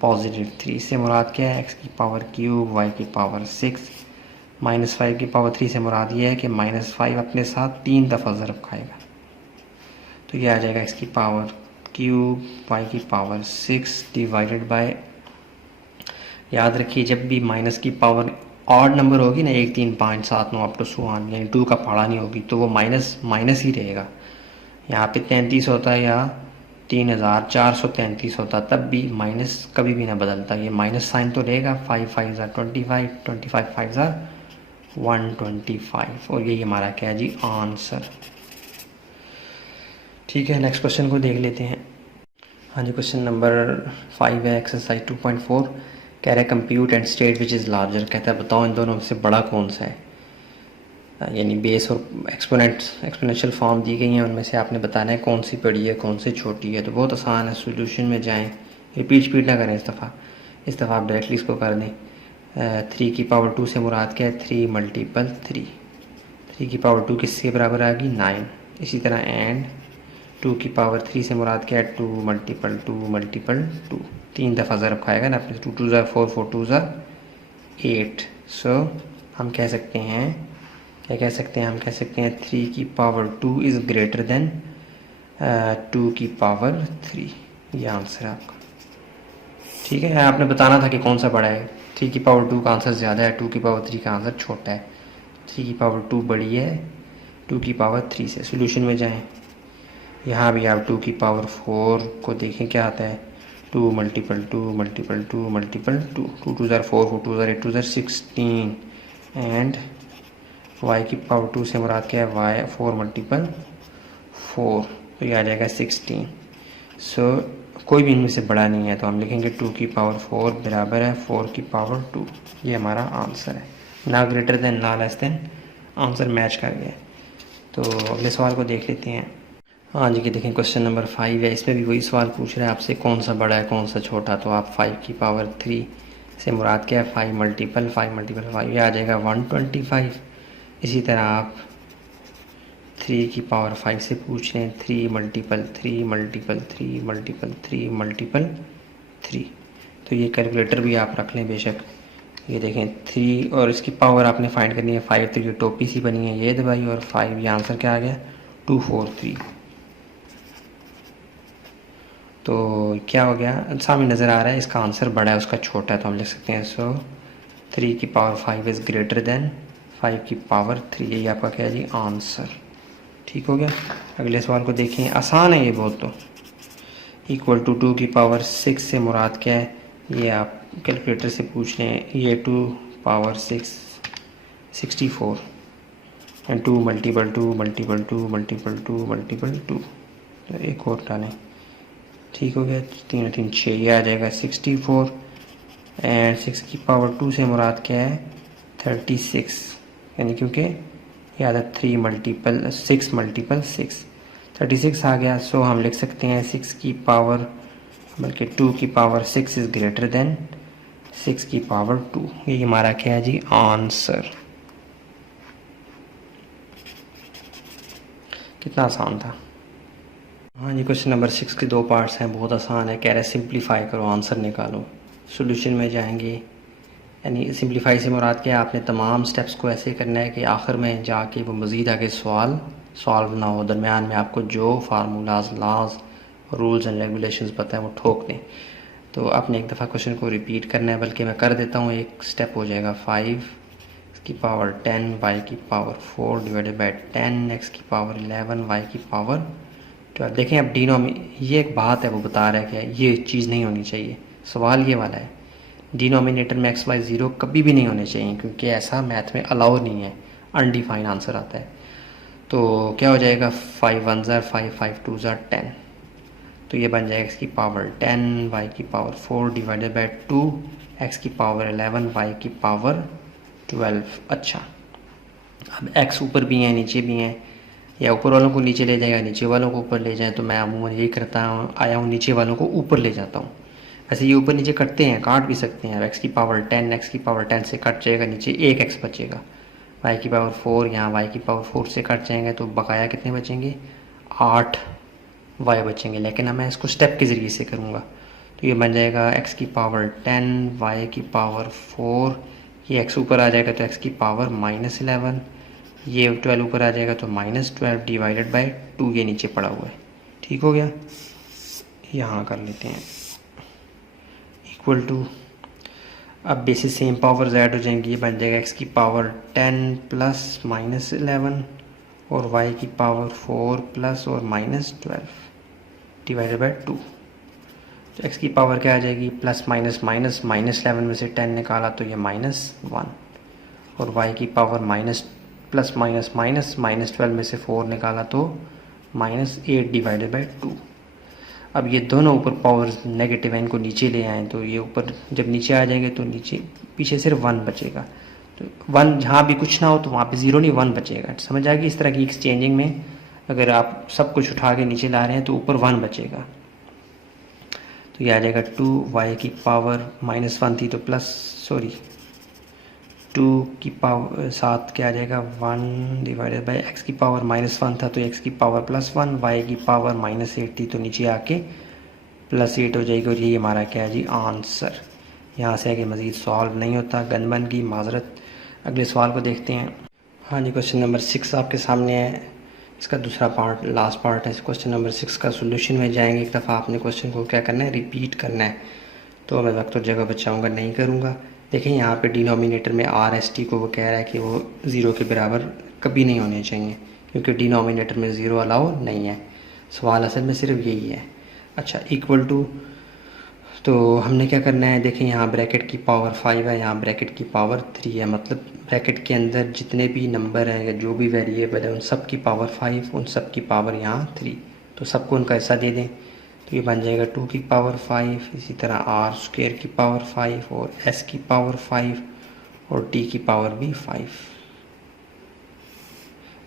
+3। इससे मुराद क्या है, x की पावर क्यूब, y की पावर 6, -5 की पावर 3 से मुराद ये है कि -5 अपने साथ 3 दफ़ा ज़रब खाएगा, तो ये आ जाएगा x की पावर क्यूब, y की पावर 6 डिवाइडेड बाय, याद रखिए जब भी माइनस की पावर ऑड नंबर होगी ना, 1 3 5 7 9 अप टू सो ऑन, यानी 2 का पहाड़ा नहीं होगी तो वो माइनस माइनस ही रहेगा। यहाँ पे 33 होता है या 3433 होता, तब भी माइनस कभी भी ना बदलता, ये माइनस साइन तो रहेगा। 5 5 ज़ार 25, 25 5 ज़ार 125 और यही हमारा क्या है जी, आंसर। ठीक है, नेक्स्ट क्वेश्चन को देख लेते हैं। हाँ जी, क्वेश्चन नंबर 5 है, एक्सरसाइज 2.4, कह रहा है compute and state which is larger, कहता है बताओ इन दोनों में से बड़ा कौन सा है, यानी बेस और एक्सपोनेंशियल फॉर्म दी गई हैं, उनमें से आपने बताना है कौन सी बड़ी है कौन सी छोटी है। तो बहुत आसान है, सोल्यूशन में जाएं, रिपीट ना करें इस दफ़ा आप डायरेक्टली इसको कर दें। 3 की पावर 2 से मुराद क्या है, 3 मल्टीपल 3 की पावर 2 किसके बराबर आ गई, 9। इसी तरह एंड 2 की पावर 3 से मुराद क्या है, 2 मल्टीपल 2 3 दफ़ा ज़रब खाएगा ना अपने, 2 2 ज़ार 4 4 2 ज़ार 8। सो हम कह सकते हैं, क्या कह सकते हैं, हम कह सकते हैं 3 की पावर 2 इज़ ग्रेटर देन 2 की पावर 3, ये आंसर है आपका। ठीक है, आपने बताना था कि कौन सा बड़ा है, 3 की पावर 2 का आंसर ज़्यादा है, 2 की पावर 3 का आंसर छोटा है। 3 की पावर 2 बड़ी है 2 की पावर 3 से। सोल्यूशन में जाएं, यहाँ भी आप 2 की पावर 4 को देखें क्या आता है, 2 मल्टीपल 2 मल्टीपल 2 मल्टीपल 2, 2 2 ज़ार 4 4 2 ज़ार 8 2 ज़ार 16 एंड y की पावर 2 से मुराद क्या है, y 4 मल्टीपल 4, तो ये आ जाएगा 16। सो कोई भी इनमें से बड़ा नहीं है, तो हम लिखेंगे 2 की पावर 4 बराबर है 4 की पावर 2, ये हमारा आंसर है, ना ग्रेटर देन ना लेस देन, आंसर मैच कर गया। तो अगले सवाल को देख लेते हैं। हाँ जी, कि देखें क्वेश्चन नंबर 5 है, इसमें भी वही सवाल पूछ रहा है आपसे कौन सा बड़ा है कौन सा छोटा, तो आप 5 की पावर 3 से मुराद क्या है, 5 मल्टीपल 5, ये आ जाएगा 125। इसी तरह आप 3 की पावर 5 से पूछ रहे हैं, 3 मल्टीपल 3 मल्टीपल 3 मल्टीपल 3 मल्टीपल 3। तो ये कैलकुलेटर भी आप रख लें बेशक। ये देखें 3 और इसकी पावर आपने फाइंड करनी है 5, तो ये टोपी सी बनी है, ये दबाई और 5, ये आंसर क्या आ गया 243। तो क्या हो गया, सामने नज़र आ रहा है इसका आंसर बड़ा है उसका छोटा है, तो हम लिख सकते हैं सो 3 की पावर 5 इज़ ग्रेटर देन 5 की पावर 3। यही आपका क्या है जी आंसर। ठीक हो गया। अगले सवाल को देखें, आसान है ये बहुत। तो इक्वल टू 2 की पावर 6 से मुराद क्या है, ये आप कैलकुलेटर से पूछ रहे हैं। ये 2 power 6 64 and 2 multiple 2 multiple 2 multiple 2 multiple 2। तो एक और डालें। ठीक हो गया, 3 3 6, ये आ जाएगा 64 एंड 6 की पावर 2 से मुराद क्या है 36, यानी क्योंकि ये आता 3 मल्टीपल 6 मल्टीपल 6 36 आ गया। सो हम लिख सकते हैं 6 की पावर बल्कि 2 की पावर 6 इज़ ग्रेटर देन 6 की पावर 2। ये हमारा क्या है जी आंसर। कितना आसान था। हाँ जी, क्वेश्चन नंबर 6 के 2 पार्ट्स हैं, बहुत आसान है। कह रहा है सिंप्लीफाई करो, आंसर निकालो। सॉल्यूशन में जाएंगे, यानी सिंप्लीफाई से मुराद क्या है, आपने तमाम स्टेप्स को ऐसे करना है कि आखिर में जाके वो मज़ीद आगे सवाल सॉल्व ना हो, दरमियान में आपको जो फार्मूलाज लाज रूल्स एंड रेगुलेशंस पता है वो ठोक दें। तो आपने एक दफ़ा क्वेश्चन को रिपीट करना है, बल्कि मैं कर देता हूँ, एक स्टेप हो जाएगा 5 की पावर 10 y की पावर 4 डिवाइडेड बाई 10 x की पावर 11 y की पावर 12। देखें अब ये एक बात है, वो बता रहा है कि ये चीज़ नहीं होनी चाहिए। सवाल ये वाला है, डिनोमिनेटर में एक्स वाई ज़ीरो कभी भी नहीं होने चाहिए, क्योंकि ऐसा मैथ में अलाउ नहीं है, अनडिफाइन आंसर आता है। तो क्या हो जाएगा 5 1 ज़ार 5 5 2 ज़ार 10। तो ये बन जाएगा एक्स की पावर 10 वाई की पावर 4 डिवाइडेड बाई 2 एक्स की पावर 11 वाई की पावर 12। अच्छा, अब एक्स ऊपर भी हैं नीचे भी हैं, या ऊपर वालों को नीचे ले जाएगा नीचे वालों को ऊपर ले जाए, तो मैं अमूमन यही करता हूँ, आया हूँ नीचे वालों को ऊपर ले जाता हूँ। वैसे ये ऊपर नीचे कटते हैं, काट भी सकते हैं। एक्स की पावर 10 एक्स की पावर 10 से कट जाएगा, नीचे एक एक्स बचेगा। वाई की पावर 4 यहाँ वाई की पावर 4 से कट जाएंगे, तो बकाया कितने बचेंगे 8 वाई बचेंगे। लेकिन मैं इसको स्टेप के ज़रिए से करूँगा, तो ये बन जाएगा एक्स की पावर 10 वाई की पावर 4, ये एक्स ऊपर आ जाएगा तो एक्स की पावर -11, ये 12 ऊपर आ जाएगा तो -12 डिवाइडेड बाई 2, ये नीचे पड़ा हुआ है। ठीक हो गया, यहाँ कर लेते हैं इक्वल टू, अब बेसिस सेम पावर्स ऐड हो जाएंगी, ये बन जाएगा एक्स की पावर 10 प्लस -11 और वाई की पावर 4 प्लस और -12 डिवाइडेड बाई 2। तो एक्स की पावर क्या आ जाएगी प्लस माइनस माइनस -11 में से 10 निकाला तो ये -1, और वाई की पावर प्लस माइनस माइनस -12 में से 4 निकाला तो -8 डिवाइडेड बाई 2। अब ये दोनों ऊपर पावर्स नेगेटिव है, इनको नीचे ले आएँ, तो ये ऊपर जब नीचे आ जाएंगे तो नीचे पीछे सिर्फ 1 बचेगा। तो 1 जहाँ भी कुछ ना हो तो वहाँ पे 0 नहीं 1 बचेगा। समझ आ गई। इस तरह की एक्सचेंजिंग में अगर आप सब कुछ उठा के नीचे ला रहे हैं तो ऊपर 1 बचेगा। तो ये आ जाएगा 2 वाई की पावर -1 थी तो +2 की पावर 7 क्या आ जाएगा 1 डिवाइडेड बाई एक्स की पावर -1 था तो एक्स की पावर +1, वाई की पावर -8 थी तो नीचे आके +8 हो जाएगी। और ये हमारा क्या है जी आंसर। यहाँ से आगे मज़ीद सॉल्व नहीं होता, गनबन की माजरत। अगले सवाल को देखते हैं। हाँ जी, क्वेश्चन नंबर 6 आपके सामने है, इसका दूसरा पार्ट लास्ट पार्ट है। क्वेश्चन नंबर 6 का सोल्यूशन में जाएंगे, एक दफ़ा आपने क्वेश्चन को क्या करना है रिपीट करना है। तो मैं वक्त और जगह बचाऊँगा, नहीं करूँगा। देखें यहाँ पे डिनोमिनेटर में RST को वो कह रहा है कि वो 0 के बराबर कभी नहीं होने चाहिए, क्योंकि डिनोमिनेटर में 0 अलाउ नहीं है। सवाल असल में सिर्फ यही है। अच्छा, इक्वल टू, तो हमने क्या करना है, देखें यहाँ ब्रैकेट की पावर 5 है, यहाँ ब्रैकेट की पावर 3 है, मतलब ब्रैकेट के अंदर जितने भी नंबर हैं या जो भी वेरिएबल है उन सब की पावर 5, उन सब की पावर यहाँ 3, तो सबको उनका हिस्सा दे दें। तो ये बन जाएगा 2 की पावर 5, इसी तरह r² की पावर 5 और s की पावर 5 और t की पावर भी 5,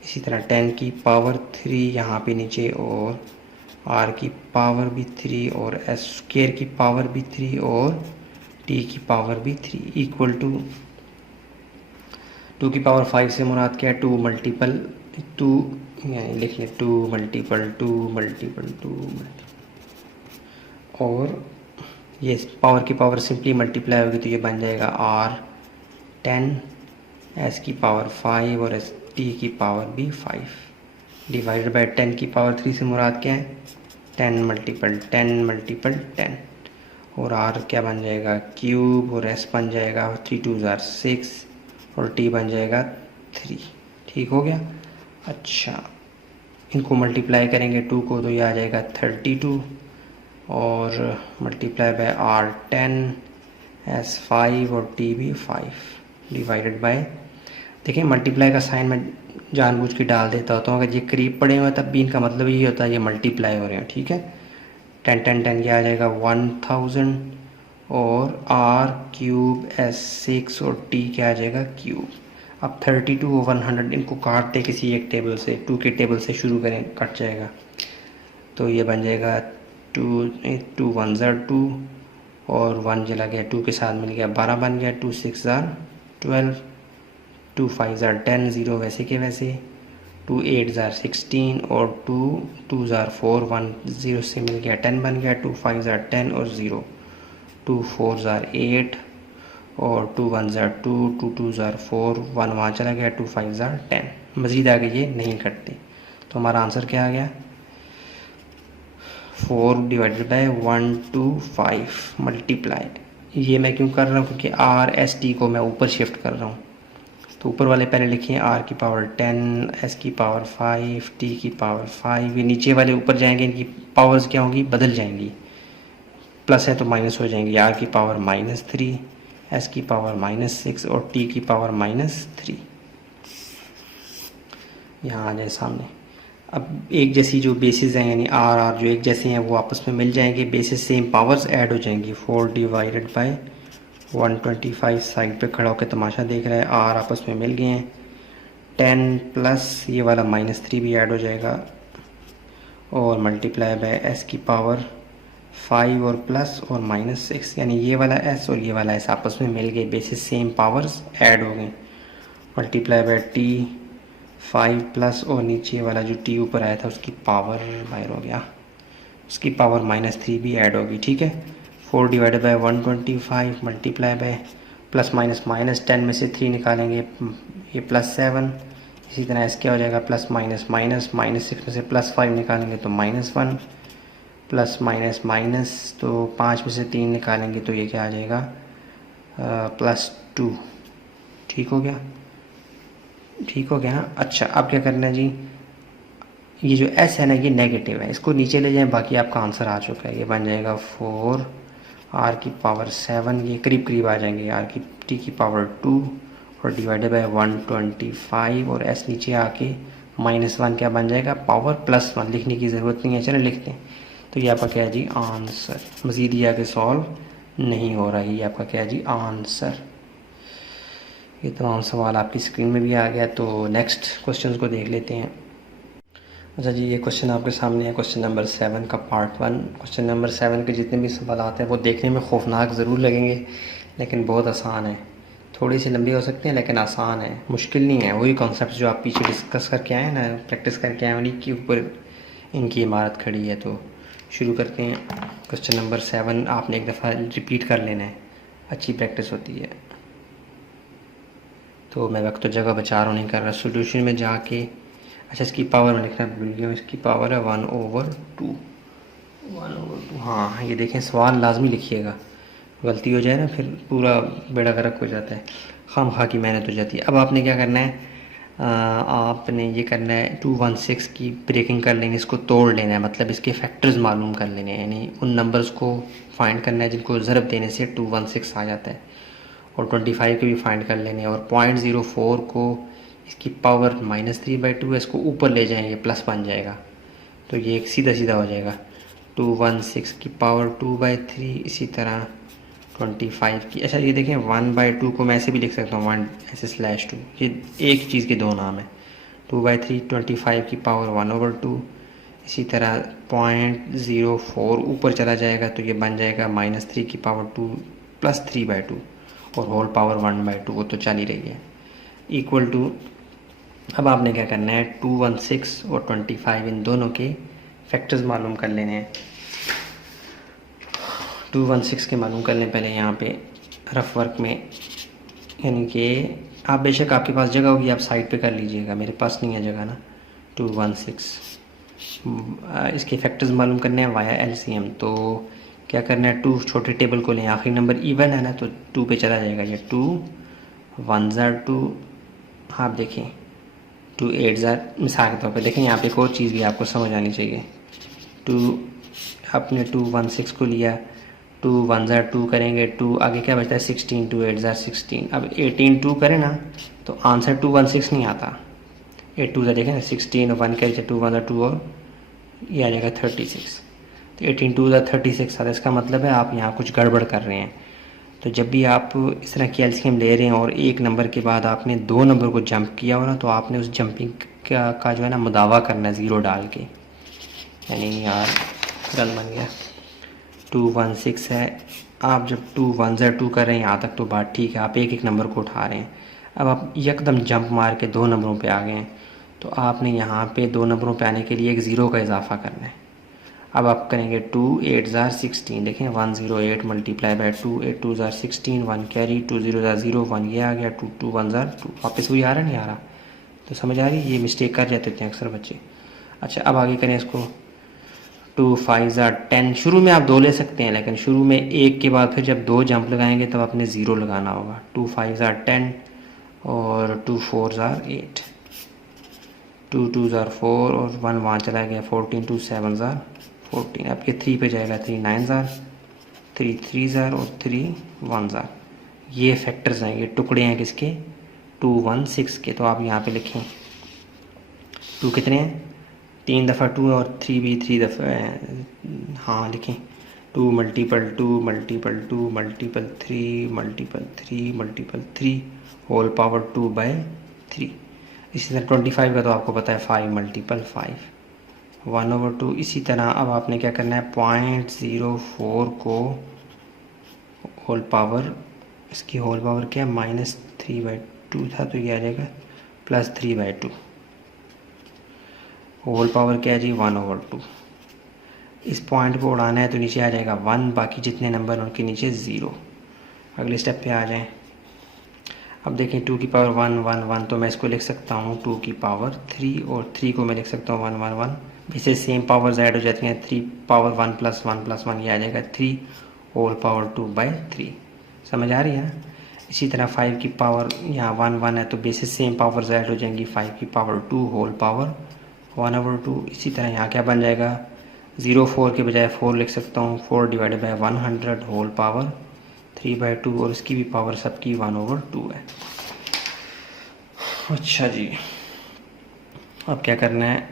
इसी तरह 10 की पावर 3 यहाँ पे नीचे, और r की पावर भी 3 और s² की पावर भी 3 और t की पावर भी 3 इक्वल टू 2 की पावर 5 से मुराद क्या है 2 मल्टीपल टू यानी लिखिए 2 मल्टीपल 2 मल्टीपल 2 और ये पावर की पावर सिंपली मल्टीप्लाई होगी तो ये बन जाएगा R10 S की पावर 5 और S T की पावर भी 5 डिवाइडेड बाय 10 की पावर 3 से मुराद क्या है 10 मल्टीपल 10 मल्टीपल 10 और R क्या बन जाएगा क्यूब और S बन जाएगा 3 2 6 और T बन जाएगा 3। ठीक हो गया। अच्छा इनको मल्टीप्लाई करेंगे 2 को तो ये आ जाएगा 32 और मल्टीप्लाई बाय R10 S5 और T भी 5 डिवाइडेड बाय देखिए मल्टीप्लाई का साइन मैं जानबूझ के डाल देता होता हूँ। अगर ये करीब पड़े हुए तब भी इनका मतलब ये होता है ये मल्टीप्लाई हो रहे हैं। ठीक है 10 10 10 क्या आ जाएगा 1000 और R क्यूब S6 और T क्या आ जाएगा क्यूब। अब 32 और 100 इनको काटते किसी एक टेबल से 2 के टेबल से शुरू करें कट जाएगा तो ये बन जाएगा 2 1 2 और 1 चला गया 2 के साथ मिल गया 12 बन गया 2 6 12 2 5 10 0 वैसे के वैसे 2 8 16 और 2 2 4 1 0 से मिल गया 10 बन गया 2 5 10 और 0 2 4 8 और 2 1 2 2 2 4 1 वहाँ चला गया 2 5 10 मज़ीद आगे ये नहीं कटते तो हमारा आंसर क्या आ गया 4 डिवाइडेड बाय 1 2 5 मल्टीप्लाई। ये मैं क्यों कर रहा हूँ क्योंकि R S T को मैं ऊपर शिफ्ट कर रहा हूँ तो ऊपर वाले पहले लिखिए R की पावर 10 S की पावर 5 T की पावर 5 ये नीचे वाले ऊपर जाएंगे इनकी पावर्स क्या होंगी बदल जाएंगी प्लस है तो माइनस हो जाएंगी R की पावर -3 S की पावर -6 और T की पावर -3 यहाँ आ जाए सामने। अब एक जैसी जो बेसिस हैं यानी R जो एक जैसे हैं वो आपस में मिल जाएंगे बेसिस सेम पावर्स ऐड हो जाएंगी 4 डिवाइडेड बाय 125 साइड पे खड़ा होकर तमाशा देख रहा है R आपस में मिल गए हैं 10 प्लस ये वाला -3 भी ऐड हो जाएगा और मल्टीप्लाई बाय S की पावर 5 और प्लस और -6 यानी ये वाला S और ये वाला S आपस में मिल गए बेसिस सेम पावर्स ऐड हो गए मल्टीप्लाई बाय T 5 प्लस और नीचे वाला जो T ऊपर आया था उसकी पावर बाहर हो गया उसकी पावर -3 भी ऐड होगी। ठीक है 4 divided by 125 multiply by plus minus -10 में से 3 निकालेंगे ये +7 इसी तरह S क्या हो जाएगा प्लस माइनस -6 में से +5 निकालेंगे तो -1 प्लस माइनस तो 5 में से 3 निकालेंगे तो ये क्या आ जाएगा +2। ठीक हो गया ना। अच्छा अब क्या करना है जी ये जो S है ना ये नेगेटिव है इसको नीचे ले जाएं बाकी आपका आंसर आ चुका है ये बन जाएगा 4 R की पावर 7 ये करीब आ जाएंगे R की T की पावर 2 और डिवाइडेड बाय 125 और S नीचे आके -1 क्या बन जाएगा पावर +1 लिखने की ज़रूरत नहीं है चलो लिखते हैं तो ये आपका क्या है जी आंसर। मज़ीद ये आगे सॉल्व नहीं हो रहा है ये आपका क्या है जी आंसर। ये तमाम सवाल आपकी स्क्रीन में भी आ गया तो नेक्स्ट क्वेश्चन को देख लेते हैं। अच्छा जी ये क्वेश्चन आपके सामने है क्वेश्चन नंबर 7 का पार्ट 1। क्वेश्चन नंबर 7 के जितने भी सवाल आते हैं वो देखने में खौफनाक ज़रूर लगेंगे लेकिन बहुत आसान है थोड़ी सी लंबी हो सकती है लेकिन आसान है मुश्किल नहीं है। वही कॉन्सेप्ट जो आप पीछे डिस्कस करके आए ना प्रैक्टिस करके आए उन्हीं के ऊपर इनकी इमारत खड़ी है। तो शुरू करते हैं। क्वेश्चन नंबर 7 आपने एक दफ़ा रिपीट कर लेना है अच्छी प्रैक्टिस होती है। तो मैं वक्त तो जगह बचा रहा हूँ नहीं कर रहा सोल्यूशन में जाके अच्छा इसकी पावर में लिखना भूल गया इसकी पावर है 1/2 हाँ ये देखें सवाल लाजमी लिखिएगा गलती हो जाए ना फिर पूरा बेड़ा गर्क हो जाता है खामखा की मेहनत हो जाती है। अब आपने क्या करना है आपने ये करना है 216 की ब्रेकिंग कर लेनी इसको तोड़ लेना है मतलब इसके फैक्टर्स मालूम कर लेने हैं यानी उन नंबर्स को फाइंड करना है जिनको ज़रब देने से 216 आ जाता है और 25 के भी फाइंड कर लेने हैं और 0.04 को इसकी पावर -3/2 है इसको ऊपर ले जाएंगे प्लस बन जाएगा तो ये एक सीधा हो जाएगा 216 की पावर 2/3 इसी तरह 25 की अच्छा ये देखें 1/2 को मैं ऐसे भी लिख सकता हूँ 1 ऐसे /2 ये एक चीज़ के दो नाम है 2/3 25 की पावर 1/2 इसी तरह 0.04 ऊपर चला जाएगा तो ये बन जाएगा -3 की पावर 2 प्लस 3/2 और होल पावर 1/2 वो तो चल ही रही है इक्वल टू अब आपने क्या करना है, 216 और 25 इन दोनों के फैक्टर्स मालूम कर लेने हैं। 216 के मालूम कर लें पहले यहाँ पे रफ वर्क में, यानी कि आप बेशक आपके पास जगह होगी आप साइड पे कर लीजिएगा, मेरे पास नहीं है जगह ना। 216 इसके फैक्टर्स मालूम करने हैं वाया एलसीएम। तो क्या करना है, 2 छोटे टेबल को लें, आखिरी नंबर इवन है ना तो 2 पे चला जाएगा। ये 2 1 ज़ार 2, आप देखें 2 8 ज़ार, मिसाल के तौर पे देखें यहाँ पे एक और चीज़ भी आपको समझ आनी चाहिए। 2 आपने 216 को लिया, 2 1 ज़ार 2 करेंगे, 2 आगे क्या बचता है 16, 2 8 ज़ार 16। अब 18 2 करें ना तो आंसर 216 नहीं आता। 8 2 ज़ार देखें ना 16 और 1 क्या 2 1 ज़ार 2 और ये आ जाएगा 36। तो 18 2 ज़ार 36 आता। इसका मतलब है आप यहाँ कुछ गड़बड़ कर रहे हैं। तो जब भी आप इस तरह की एलसीएम ले रहे हैं और एक नंबर के बाद आपने 2 नंबर को जंप किया हो ना, तो आपने उस जंपिंग का जो है ना मुदावा करना है ज़ीरो डाल के। यानी यार गल बन गया, 216 है। आप जब 2 1 ज़ार 2 कर रहे हैं यहाँ तक तो बात ठीक है, आप एक एक नंबर को उठा रहे हैं। अब आप एकदम जंप मार के 2 नंबरों पे आ गए हैं, तो आपने यहाँ पे 2 नंबरों पे आने के लिए एक ज़ीरो का इजाफा करना है। अब आप करेंगे 2 8 ज़ार 16, देखें 108 मल्टीप्लाई बाई 2, 8 2 ज़ार 16, 1 कैरी, 2 0 ज़ार 0, 1 ये आ गया, 2 2 1 ज़ार 2। वापस वही आ रहा नहीं आ रहा, तो समझ आ रही है, ये मिस्टेक कर जाते थे अक्सर बच्चे। अच्छा अब आगे करें इसको, 2 5 ज़ार 10। शुरू में आप 2 ले सकते हैं, लेकिन शुरू में एक के बाद फिर जब 2 जंप लगाएंगे तब आपने ज़ीरो लगाना होगा। 2 5 ज़ार 10 और 2 4 ज़ार 8, 2 2 ज़ार 4 और 1 वहाँ चला गया 14, 2 7 ज़ार 14। आपके 3 पे जाएगा 3 9 ज़ार, 3 3 ज़ार और 3 1 ज़ार। ये फैक्टर्स हैं, ये टुकड़े हैं किसके, 216 के। तो आप यहाँ पे लिखें 2 कितने हैं, 3 दफ़ा 2 और 3 भी 3 दफ़ा, हाँ लिखें 2 multiple 2 multiple 2 multiple 3 multiple 3 multiple 3 whole power 2 by 3। इसी तरह 25 का तो आपको पता है 5 मल्टीपल 5 1/2। इसी तरह अब आपने क्या करना है, 0.04 को होल पावर, इसकी होल पावर क्या है -3/2 था, तो ये आ जाएगा +3/2। होल पावर क्या है जी 1/2। इस पॉइंट को उड़ाना है तो नीचे आ जाएगा 1, बाकी जितने नंबर उनके नीचे 0। अगले स्टेप पे आ जाएं। अब देखें 2 की पावर 1 1 1, तो मैं इसको लिख सकता हूँ 2 की पावर 3 और 3 को मैं लिख सकता हूँ 1 1 1। वैसे सेम पावर्स ऐड हो जाती हैं, 3 पावर 1 + 1 + 1 ये आ जाएगा 3 होल पावर 2/3। समझ आ रही है ना। इसी तरह 5 की पावर यहाँ 1 1 है तो बेसिस सेम पावर्स ऐड हो जाएंगी, 5 की पावर 2 होल पावर 1/2। इसी तरह यहाँ क्या बन जाएगा, 0 4 के बजाय 4 लिख सकता हूँ, 4 डिवाइडेड बाई 100 होल पावर 3/2 और इसकी भी पावर सबकी 1/2 है। अच्छा जी, अब क्या करना है,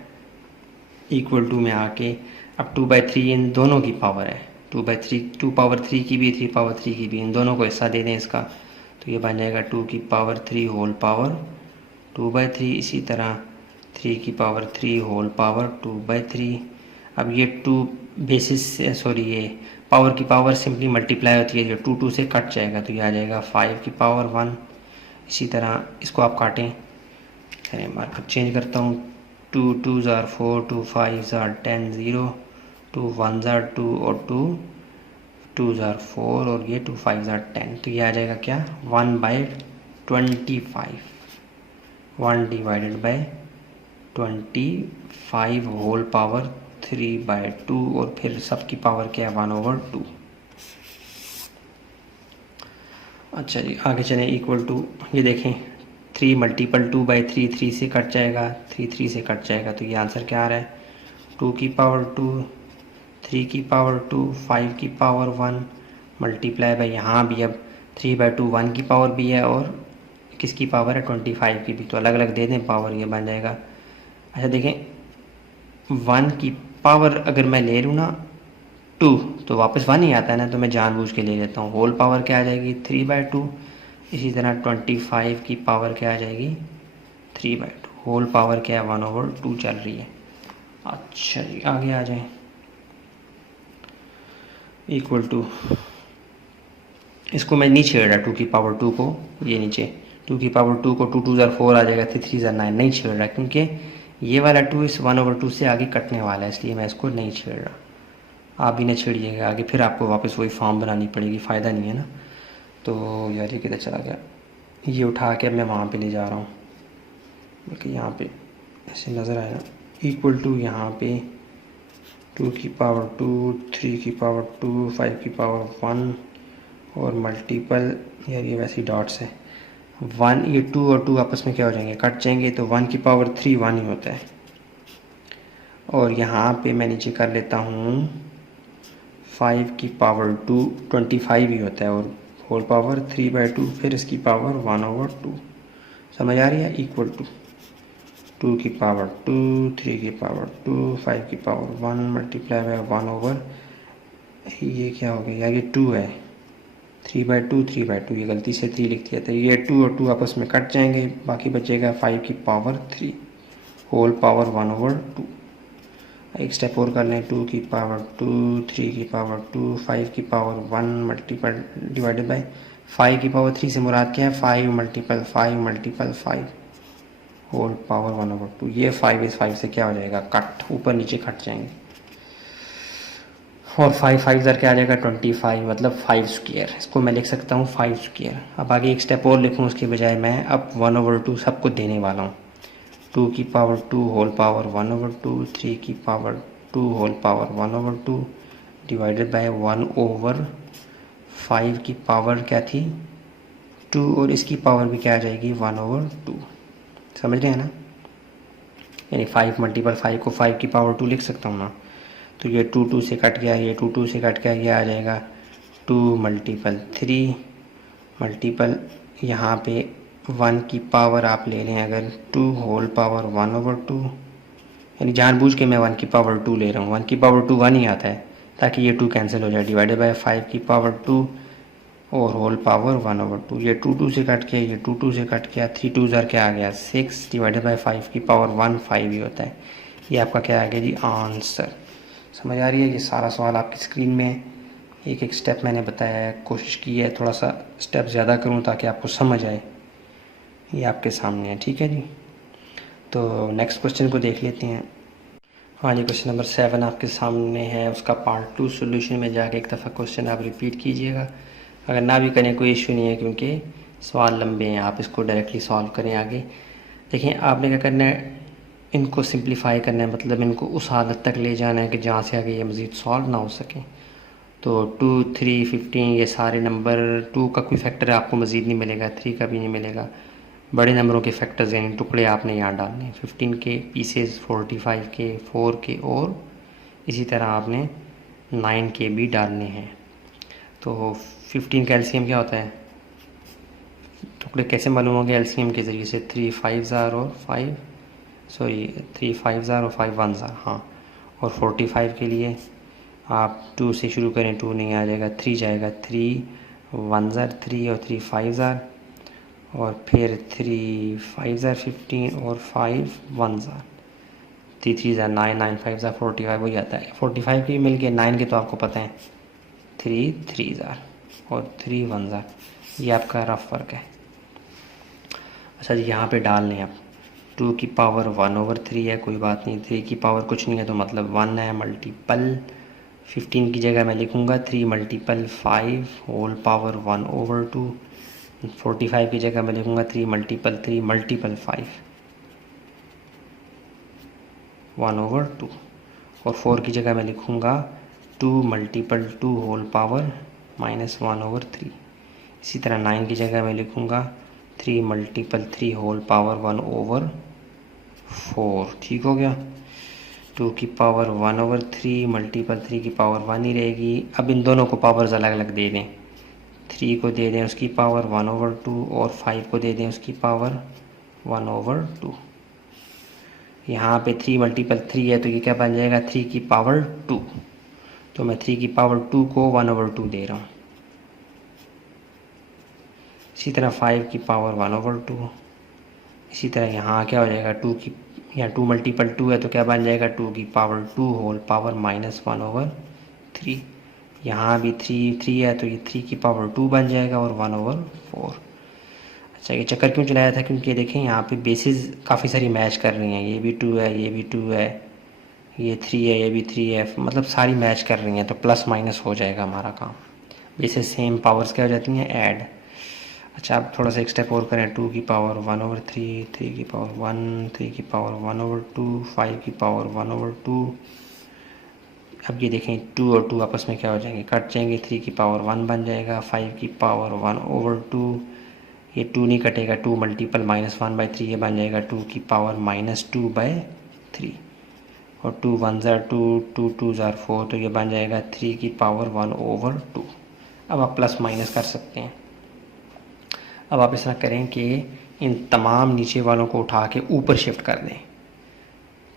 इक्वल टू में आके अब 2/3 इन दोनों की पावर है, 2/3 2 पावर 3 की भी 3 पावर 3 की भी, इन दोनों को हिस्सा दे दें इसका, तो ये बन जाएगा 2 की पावर 3 होल पावर 2/3। इसी तरह 3 की पावर 3 होल पावर 2/3। अब ये 2 बेसिस सॉरी ये पावर की पावर सिंपली मल्टीप्लाई होती है, जो 2 2 से कट जाएगा तो ये आ जाएगा 5 की पावर 1। इसी तरह इसको आप काटें, चलिए मार्कअप चेंज करता हूँ, 2 2 ज़ार 4, 2 5 ज़ार 10 0, 2 1 ज़ार 2 और 2 2 ज़ार 4 और ये 2 5 ज़ार 10, तो ये आ जाएगा क्या 1/25, 1 डिवाइडेड बाई 25 होल पावर 3/2 और फिर सबकी पावर क्या है 1/2। अच्छा जी आगे चलें, इक्वल टू ये देखें 3 मल्टीपल 2/3, 3 से कट जाएगा, 3 3 से कट जाएगा, तो ये आंसर क्या आ रहा है 2 की पावर 2, 3 की पावर 2, 5 की पावर 1 मल्टीप्लाई बाई यहाँ भी अब 3/2 1 की पावर भी है और किसकी पावर है 25 की भी, तो अलग अलग दे दें पावर, ये बन जाएगा। अच्छा देखें 1 की पावर अगर मैं ले लूँ ना 2 तो वापस 1 ही आता है ना, तो मैं जानबूझ के ले लेता हूँ। होल पावर क्या आ जाएगी 3/2। इसी तरह 25 की पावर क्या आ जाएगी 3/2, होल पावर क्या है 1/2 चल रही है। अच्छा जी आगे आ जाएं, इक्वल टू इसको मैं नीचे छेड़ रहा 2 की पावर 2 को, ये नीचे 2 की पावर 2 को 2 2 ज़ार 4 आ जाएगा, 3 3 ज़ार 9, नहीं छेड़ रहा क्योंकि ये वाला 2 इस 1/2 से आगे कटने वाला है, इसलिए मैं इसको नहीं छेड़ रहा। आप भी नहीं छेड़िएगा, आगे फिर आपको वापस वही फॉर्म बनानी पड़ेगी, फ़ायदा नहीं है ना। तो यार ये किधर चला गया, ये उठा के अब मैं वहाँ पे ले जा रहा हूँ, बल्कि यहाँ पे ऐसे नज़र आया इक्वल टू यहाँ पे 2 की पावर 2, 3 की पावर 2, 5 की पावर 1 और मल्टीपल, यार ये वैसे ही डॉट्स है 1, ये 2 और 2 आपस में क्या हो जाएंगे, कट जाएंगे, तो 1 की पावर 3 1 ही होता है। और यहाँ पे मैं नीचे कर लेता हूँ 5 की पावर 2 25 ही होता है, और होल पावर 3/2, फिर इसकी पावर 1/2, समझ आ रही है, इक्वल टू 2 की पावर 2, 3 की पावर 2, 5 की पावर 1 मल्टीप्लाई बाय 1/, ये क्या हो गया यार, ये 2 है, 3/2, ये गलती से 3 लिख दिया था, ये 2 और 2 आपस में कट जाएंगे, बाकी बचेगा 5 की पावर 3 होल पावर 1/2। एक स्टेप और कर लें, 2 की पावर 2, 3 की पावर 2, 5 की पावर 1 मल्टीपल डिवाइडेड बाय 5 की पावर 3 से मुराद क्या है, 5 मल्टीपल 5 होल पावर 1/2। ये 5 इस 5 से क्या हो जाएगा, कट, ऊपर नीचे कट जाएंगे, और 5 5 ज़र क्या आ जाएगा 25, मतलब 5 स्क्वायर, इसको मैं लिख सकता हूँ 5 स्क्वायर। अब आगे एक स्टेप और लिखूँ, उसके बजाय मैं अब 1/2 सबको देने वाला हूँ, 2 की पावर 2 होल पावर 1/2, 3 की power 2 whole power 1/2 divided by 1/5 की पावर क्या थी 2, और इसकी पावर भी क्या आ जाएगी 1/2, समझ रहे हैं ना, यानी 5 मल्टीपल 5 को 5 की पावर 2 लिख सकता हूँ ना, तो ये 2 2 से कट गया, ये 2 2 से कट गया, ये आ जाएगा 2 मल्टीपल 3 मल्टीपल यहाँ पे 1 की पावर आप ले लें अगर 2 होल पावर 1/2, यानी जानबूझ के मैं 1 की पावर 2 ले रहा हूँ, 1 की पावर 2 1 ही आता है ताकि ये 2 कैंसिल हो जाए, डिवाइडेड बाय 5 की पावर 2 और होल पावर 1/2, ये 2 2 से कट गया, ये 2 2 से कट गया, 3 2 ज़र क्या आ गया 6 डिवाइडेड बाय 5 की पावर 1 5 ही होता है। ये आपका क्या आ गया जी, आंसर। समझ आ रही है, ये सारा सवाल आपकी स्क्रीन में एक एक स्टेप मैंने बताया है, कोशिश की है थोड़ा सा स्टेप ज़्यादा करूं ताकि आपको समझ आए, ये आपके सामने है, ठीक है जी। तो नेक्स्ट क्वेश्चन को देख लेते हैं। हाँ जी, क्वेश्चन नंबर 7 आपके सामने है, उसका पार्ट 2 सॉल्यूशन में जाके एक दफ़ा क्वेश्चन आप रिपीट कीजिएगा, अगर ना भी करें कोई इशू नहीं है क्योंकि सवाल लंबे हैं, आप इसको डायरेक्टली सॉल्व करें आगे। देखिए आपने क्या करना है, इनको सिंप्लीफाई करना है, मतलब इनको उस हालत तक ले जाना है कि जहाँ से आगे ये मज़ीद सॉल्व ना हो सके। तो 2 3 15 ये सारे नंबर, 2 का कोई फैक्टर आपको मज़ीद नहीं मिलेगा, 3 का भी नहीं मिलेगा, बड़े नंबरों के फैक्टर्स यानी टुकड़े आपने यहाँ डालने, 15 के पीसेस, 45 के, 4 के, और इसी तरह आपने 9 के भी डालने हैं। तो 15 का एलसीएम क्या होता है, टुकड़े कैसे मालूम होंगे, एलसीएम के ज़रिए से 3 5 ज़ार और 5 3 5 ज़ार और 5 1 ज़ार, हाँ। और 45 के लिए आप 2 से शुरू करें, 2 नहीं आ जाएगा, 3 जाएगा, 3 1 ज़ार 3 और 3 5 ज़ार, और फिर 3 5 ज़ार 15 और 5 1 ज़ार, 3 3 ज़ार 9, 9 5 ज़ार 45 वही आता है। 45 के भी मिल गए, 9 के तो आपको पता है 3 3 ज़ार और 3 1 ज़ार, ये आपका रफ वर्क है। अच्छा जी, यहाँ पे डाल लें आप 2 की पावर 1/3 है, कोई बात नहीं, 3 की पावर कुछ नहीं है तो मतलब 1 है, मल्टीपल 15 की जगह मैं लिखूँगा 3 मल्टीपल 5 होल पावर 1/2, 45 की जगह मैं लिखूँगा 3 मल्टीपल 3 मल्टीपल 5 1/2, और 4 की जगह मैं लिखूँगा 2 मल्टीपल 2 होल पावर -1/3। इसी तरह 9 की जगह मैं लिखूँगा 3 मल्टीपल 3 होल पावर 1/4, ठीक हो गया। 2 की पावर 1/3 मल्टीपल 3 की पावर 1 ही रहेगी। अब इन दोनों को पावर्स अलग अलग दे दें, 3 को दे दें उसकी पावर 1/2 और 5 को दे दें उसकी पावर 1/2। यहाँ पे 3 मल्टीपल 3 है तो ये क्या बन जाएगा 3 की पावर 2, तो मैं 3 की पावर 2 को 1/2 दे रहा हूँ। इसी तरह 5 की पावर 1/2, इसी तरह यहाँ क्या हो जाएगा 2 की, यहाँ 2 मल्टीपल 2 है तो क्या बन जाएगा 2 की पावर 2 होल पावर -1/3। यहाँ भी 3 3 है तो ये 3 की पावर 2 बन जाएगा और 1/4। अच्छा, ये चक्कर क्यों चलाया था, क्योंकि देखें यहाँ पे बेसिस काफ़ी सारी मैच कर रही हैं, ये भी 2 है, ये भी 2 है, ये 3 है, ये भी 3 है, मतलब सारी मैच कर रही हैं, तो प्लस माइनस हो जाएगा हमारा काम। बेसिस सेम पावर्स क्या हो जाती हैं, ऐड। अच्छा, अब थोड़ा सा एक स्टेप और करें, 2 की पावर 1/3, 3 की पावर 1, 3 की पावर 1/2, 5 की पावर 1/2। अब ये देखें 2 और 2 आपस में क्या हो जाएंगे, कट जाएंगे, 3 की पावर 1 बन जाएगा, 5 की पावर 1/2, ये 2 नहीं कटेगा, 2 मल्टीपल -1/3, ये बन जाएगा 2 की पावर -2/3, और 2 1 ज़ार 2, 2 2 ज़ार 4, तो ये बन जाएगा 3 की पावर 1/2। अब आप प्लस माइनस कर सकते हैं। अब आप इस तरह करें कि इन तमाम नीचे वालों को उठा के ऊपर शिफ्ट कर दें,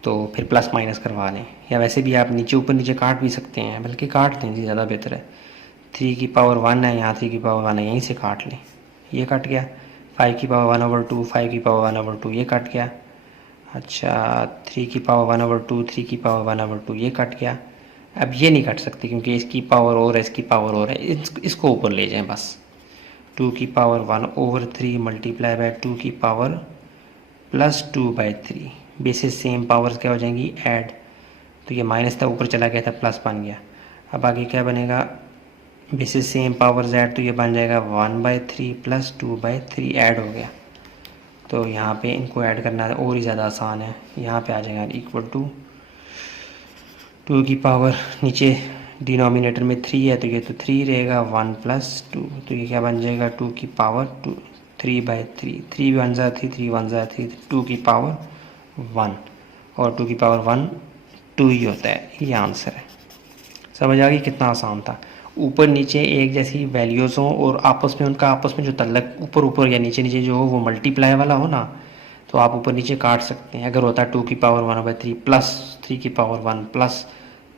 तो फिर प्लस माइनस करवा लें, या वैसे भी आप नीचे ऊपर नीचे काट भी सकते हैं, बल्कि काट लें जी, ज़्यादा बेहतर है। 3 की पावर 1 है, यहाँ 3 की पावर 1 है, यहीं से काट लें, ये कट गया। 5 की पावर 1/2, 5 की पावर 1/2, ये कट गया। अच्छा, 3 की पावर 1/2, 3 की पावर 1/2, ये कट गया। अब ये नहीं कट सकती क्योंकि इसकी पावर और है, इसकी पावर और है, इसको ऊपर ले जाएं बस। 2 की पावर 1/3 मल्टीप्लाई बाय 2 की पावर +2/3, बेसिस सेम पावर्स क्या हो जाएंगी, ऐड। तो ये माइनस था, ऊपर चला गया था, प्लस बन गया। अब आगे क्या बनेगा, बेसिस सेम पावर्स ऐड, तो ये बन जाएगा 1/3 + 2/3 ऐड हो गया। तो यहाँ पे इनको ऐड करना और ही ज़्यादा आसान है, यहाँ पे आ जाएगा इक्वल टू 2 की पावर, नीचे डिनोमिनेटर में 3 है तो ये तो 3 रहेगा, 1 + 2, तो ये क्या बन जाएगा 2 की पावर 2, 3/3, 3 1 ज़ा 3, 3 1 ज़ा 3, 2 की पावर 1, और 2 की पावर 1 2 ही होता है, ये आंसर है। समझ आ गई कितना आसान था। ऊपर नीचे एक जैसी वैल्यूज़ हों और आपस में उनका आपस में जो तल्लक ऊपर ऊपर या नीचे नीचे जो हो वो मल्टीप्लाई वाला हो ना, तो आप ऊपर नीचे काट सकते हैं। अगर होता 2 की पावर 1/3 प्लस 3 की पावर 1 प्लस,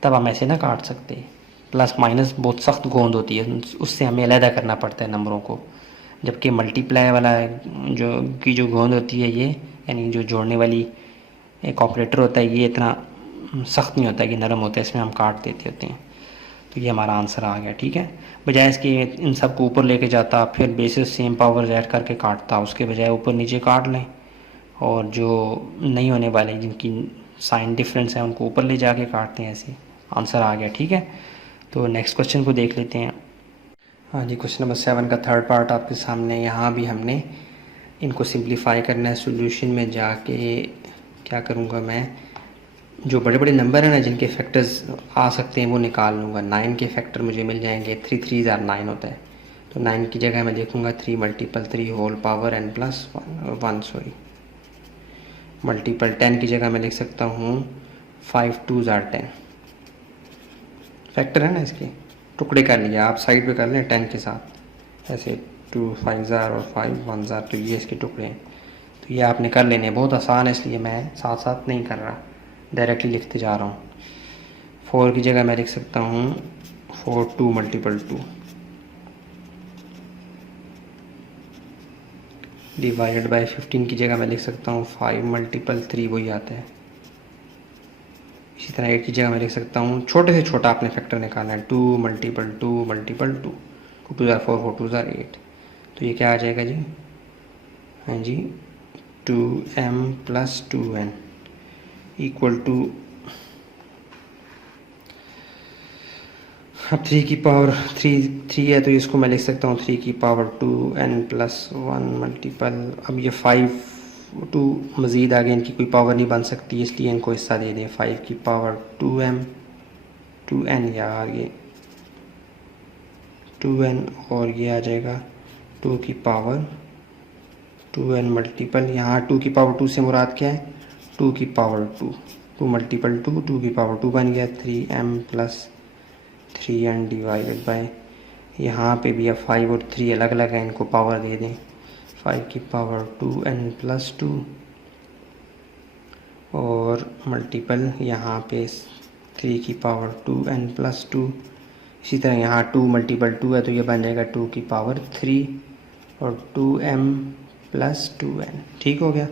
तब हम ऐसे ना काट सकते। प्लस माइनस बहुत सख्त गोंद होती है, उससे हमें अलहदा करना पड़ता है नंबरों को। जबकि मल्टीप्लाई वाला जो गोंद होती है ये, यानी जो जोड़ने वाली एक ऑपरेटर होता है, ये इतना सख्त नहीं होता है कि नरम होता है, इसमें हम काट देते होते हैं। तो ये हमारा आंसर आ गया, ठीक है। बजाय इसके इन सब को ऊपर लेके जाता, फिर बेसिस सेम पावर ऐड करके काटता, उसके बजाय ऊपर नीचे काट लें, और जो नहीं होने वाले जिनकी साइन डिफरेंस है उनको ऊपर ले जाके काटते हैं, ऐसे आंसर आ गया, ठीक है। तो नेक्स्ट क्वेश्चन को देख लेते हैं। हाँ जी, क्वेश्चन नंबर 7 का थर्ड पार्ट आपके सामने। यहाँ भी हमने इनको सिंप्लीफाई करना है। सॉल्यूशन में जाके क्या करूँगा मैं, जो बड़े बड़े नंबर हैं ना जिनके फैक्टर्स आ सकते हैं वो निकाल लूँगा। 9 के फैक्टर मुझे मिल जाएंगे, 3 3 ज़ार 9 होता है, तो 9 की जगह मैं देखूँगा 3 × 3 whole power n + 1 sorry, multiple 10 की जगह मैं लिख सकता हूँ 5 2 ज़ार 10। फैक्टर है ना, इसके टुकड़े कर लिए आप, साइड पे कर लें 10 के साथ, ऐसे 2 5 ज़ार और 5 1 ज़ार, तो ये इसके टुकड़े हैं। तो ये आपने कर लेने, बहुत आसान है, इसलिए मैं साथ साथ नहीं कर रहा, डायरेक्टली लिखते जा रहा हूँ। 4 की जगह मैं लिख सकता हूँ 4 2 × 2 डिवाइडेड बाय 15 की जगह मैं लिख सकता हूँ 5 × 3, वही आता है। इसी तरह 8 की जगह मैं लिख सकता हूँ, छोटे से छोटा आपने फैक्टर निकालना है, 2 × 2 × 2, 2 ज़ार 4, 4 2 ज़ार 8, तो ये क्या आ जाएगा जी, हाँ जी 2m + 2n इक्वल टू, अब 3 की पावर 3 है तो इसको मैं लिख सकता हूँ 3 की पावर 2n + 1 मल्टीपल, अब ये 5 2 मज़ीद आगे इनकी कोई पावर नहीं बन सकती, इसलिए इनको हिस्सा दे दें, 5 की पावर 2n यार ये 2n, और ये आ जाएगा 2 की पावर 2n मल्टीपल, यहाँ 2 की पावर 2 से मुराद क्या है, 2 की पावर 2, 2 × 2, 2 की पावर 2 बन गया, 3m + 3n डिवाइडेड बाय, यहाँ पे भी अब 5 और 3 अलग अलग है, इनको पावर दे दें, 5 की पावर 2n + 2 और मल्टीपल यहाँ पे 3 की पावर 2n + 2, इसी तरह यहाँ 2 × 2 है तो ये बन जाएगा 2 की पावर 3 और 2m + 2n, ठीक हो गया,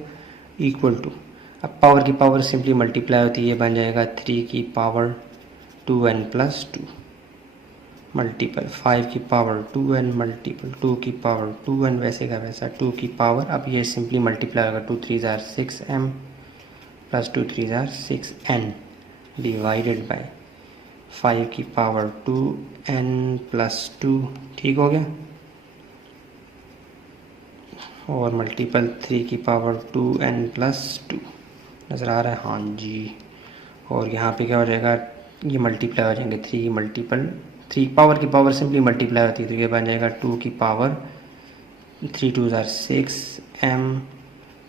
इक्वल टू, अब पावर की पावर सिंपली मल्टीप्लाई होती है, ये बन जाएगा 3 की पावर 2n + 2, मल्टीपल 5 की पावर 2n मल्टीपल 2 की पावर 2n, वैसे का वैसा 2 की पावर, अब ये सिंपली मल्टीप्लाई होगा 2 3 jar 6m plus 2 3 jar 6n divided by 5 की पावर 2n प्लस 2, ठीक हो गया, और मल्टीपल 3 की पावर 2n प्लस 2, नज़र आ रहा है, हाँ जी। और यहाँ पे क्या हो जाएगा, ये मल्टीप्लाई हो जाएंगे 3 मल्टीपल 3 पावर की पावर सिंपली मल्टीप्लाई होती है, तो ये बन जाएगा 2 की power 3 2 jar 6m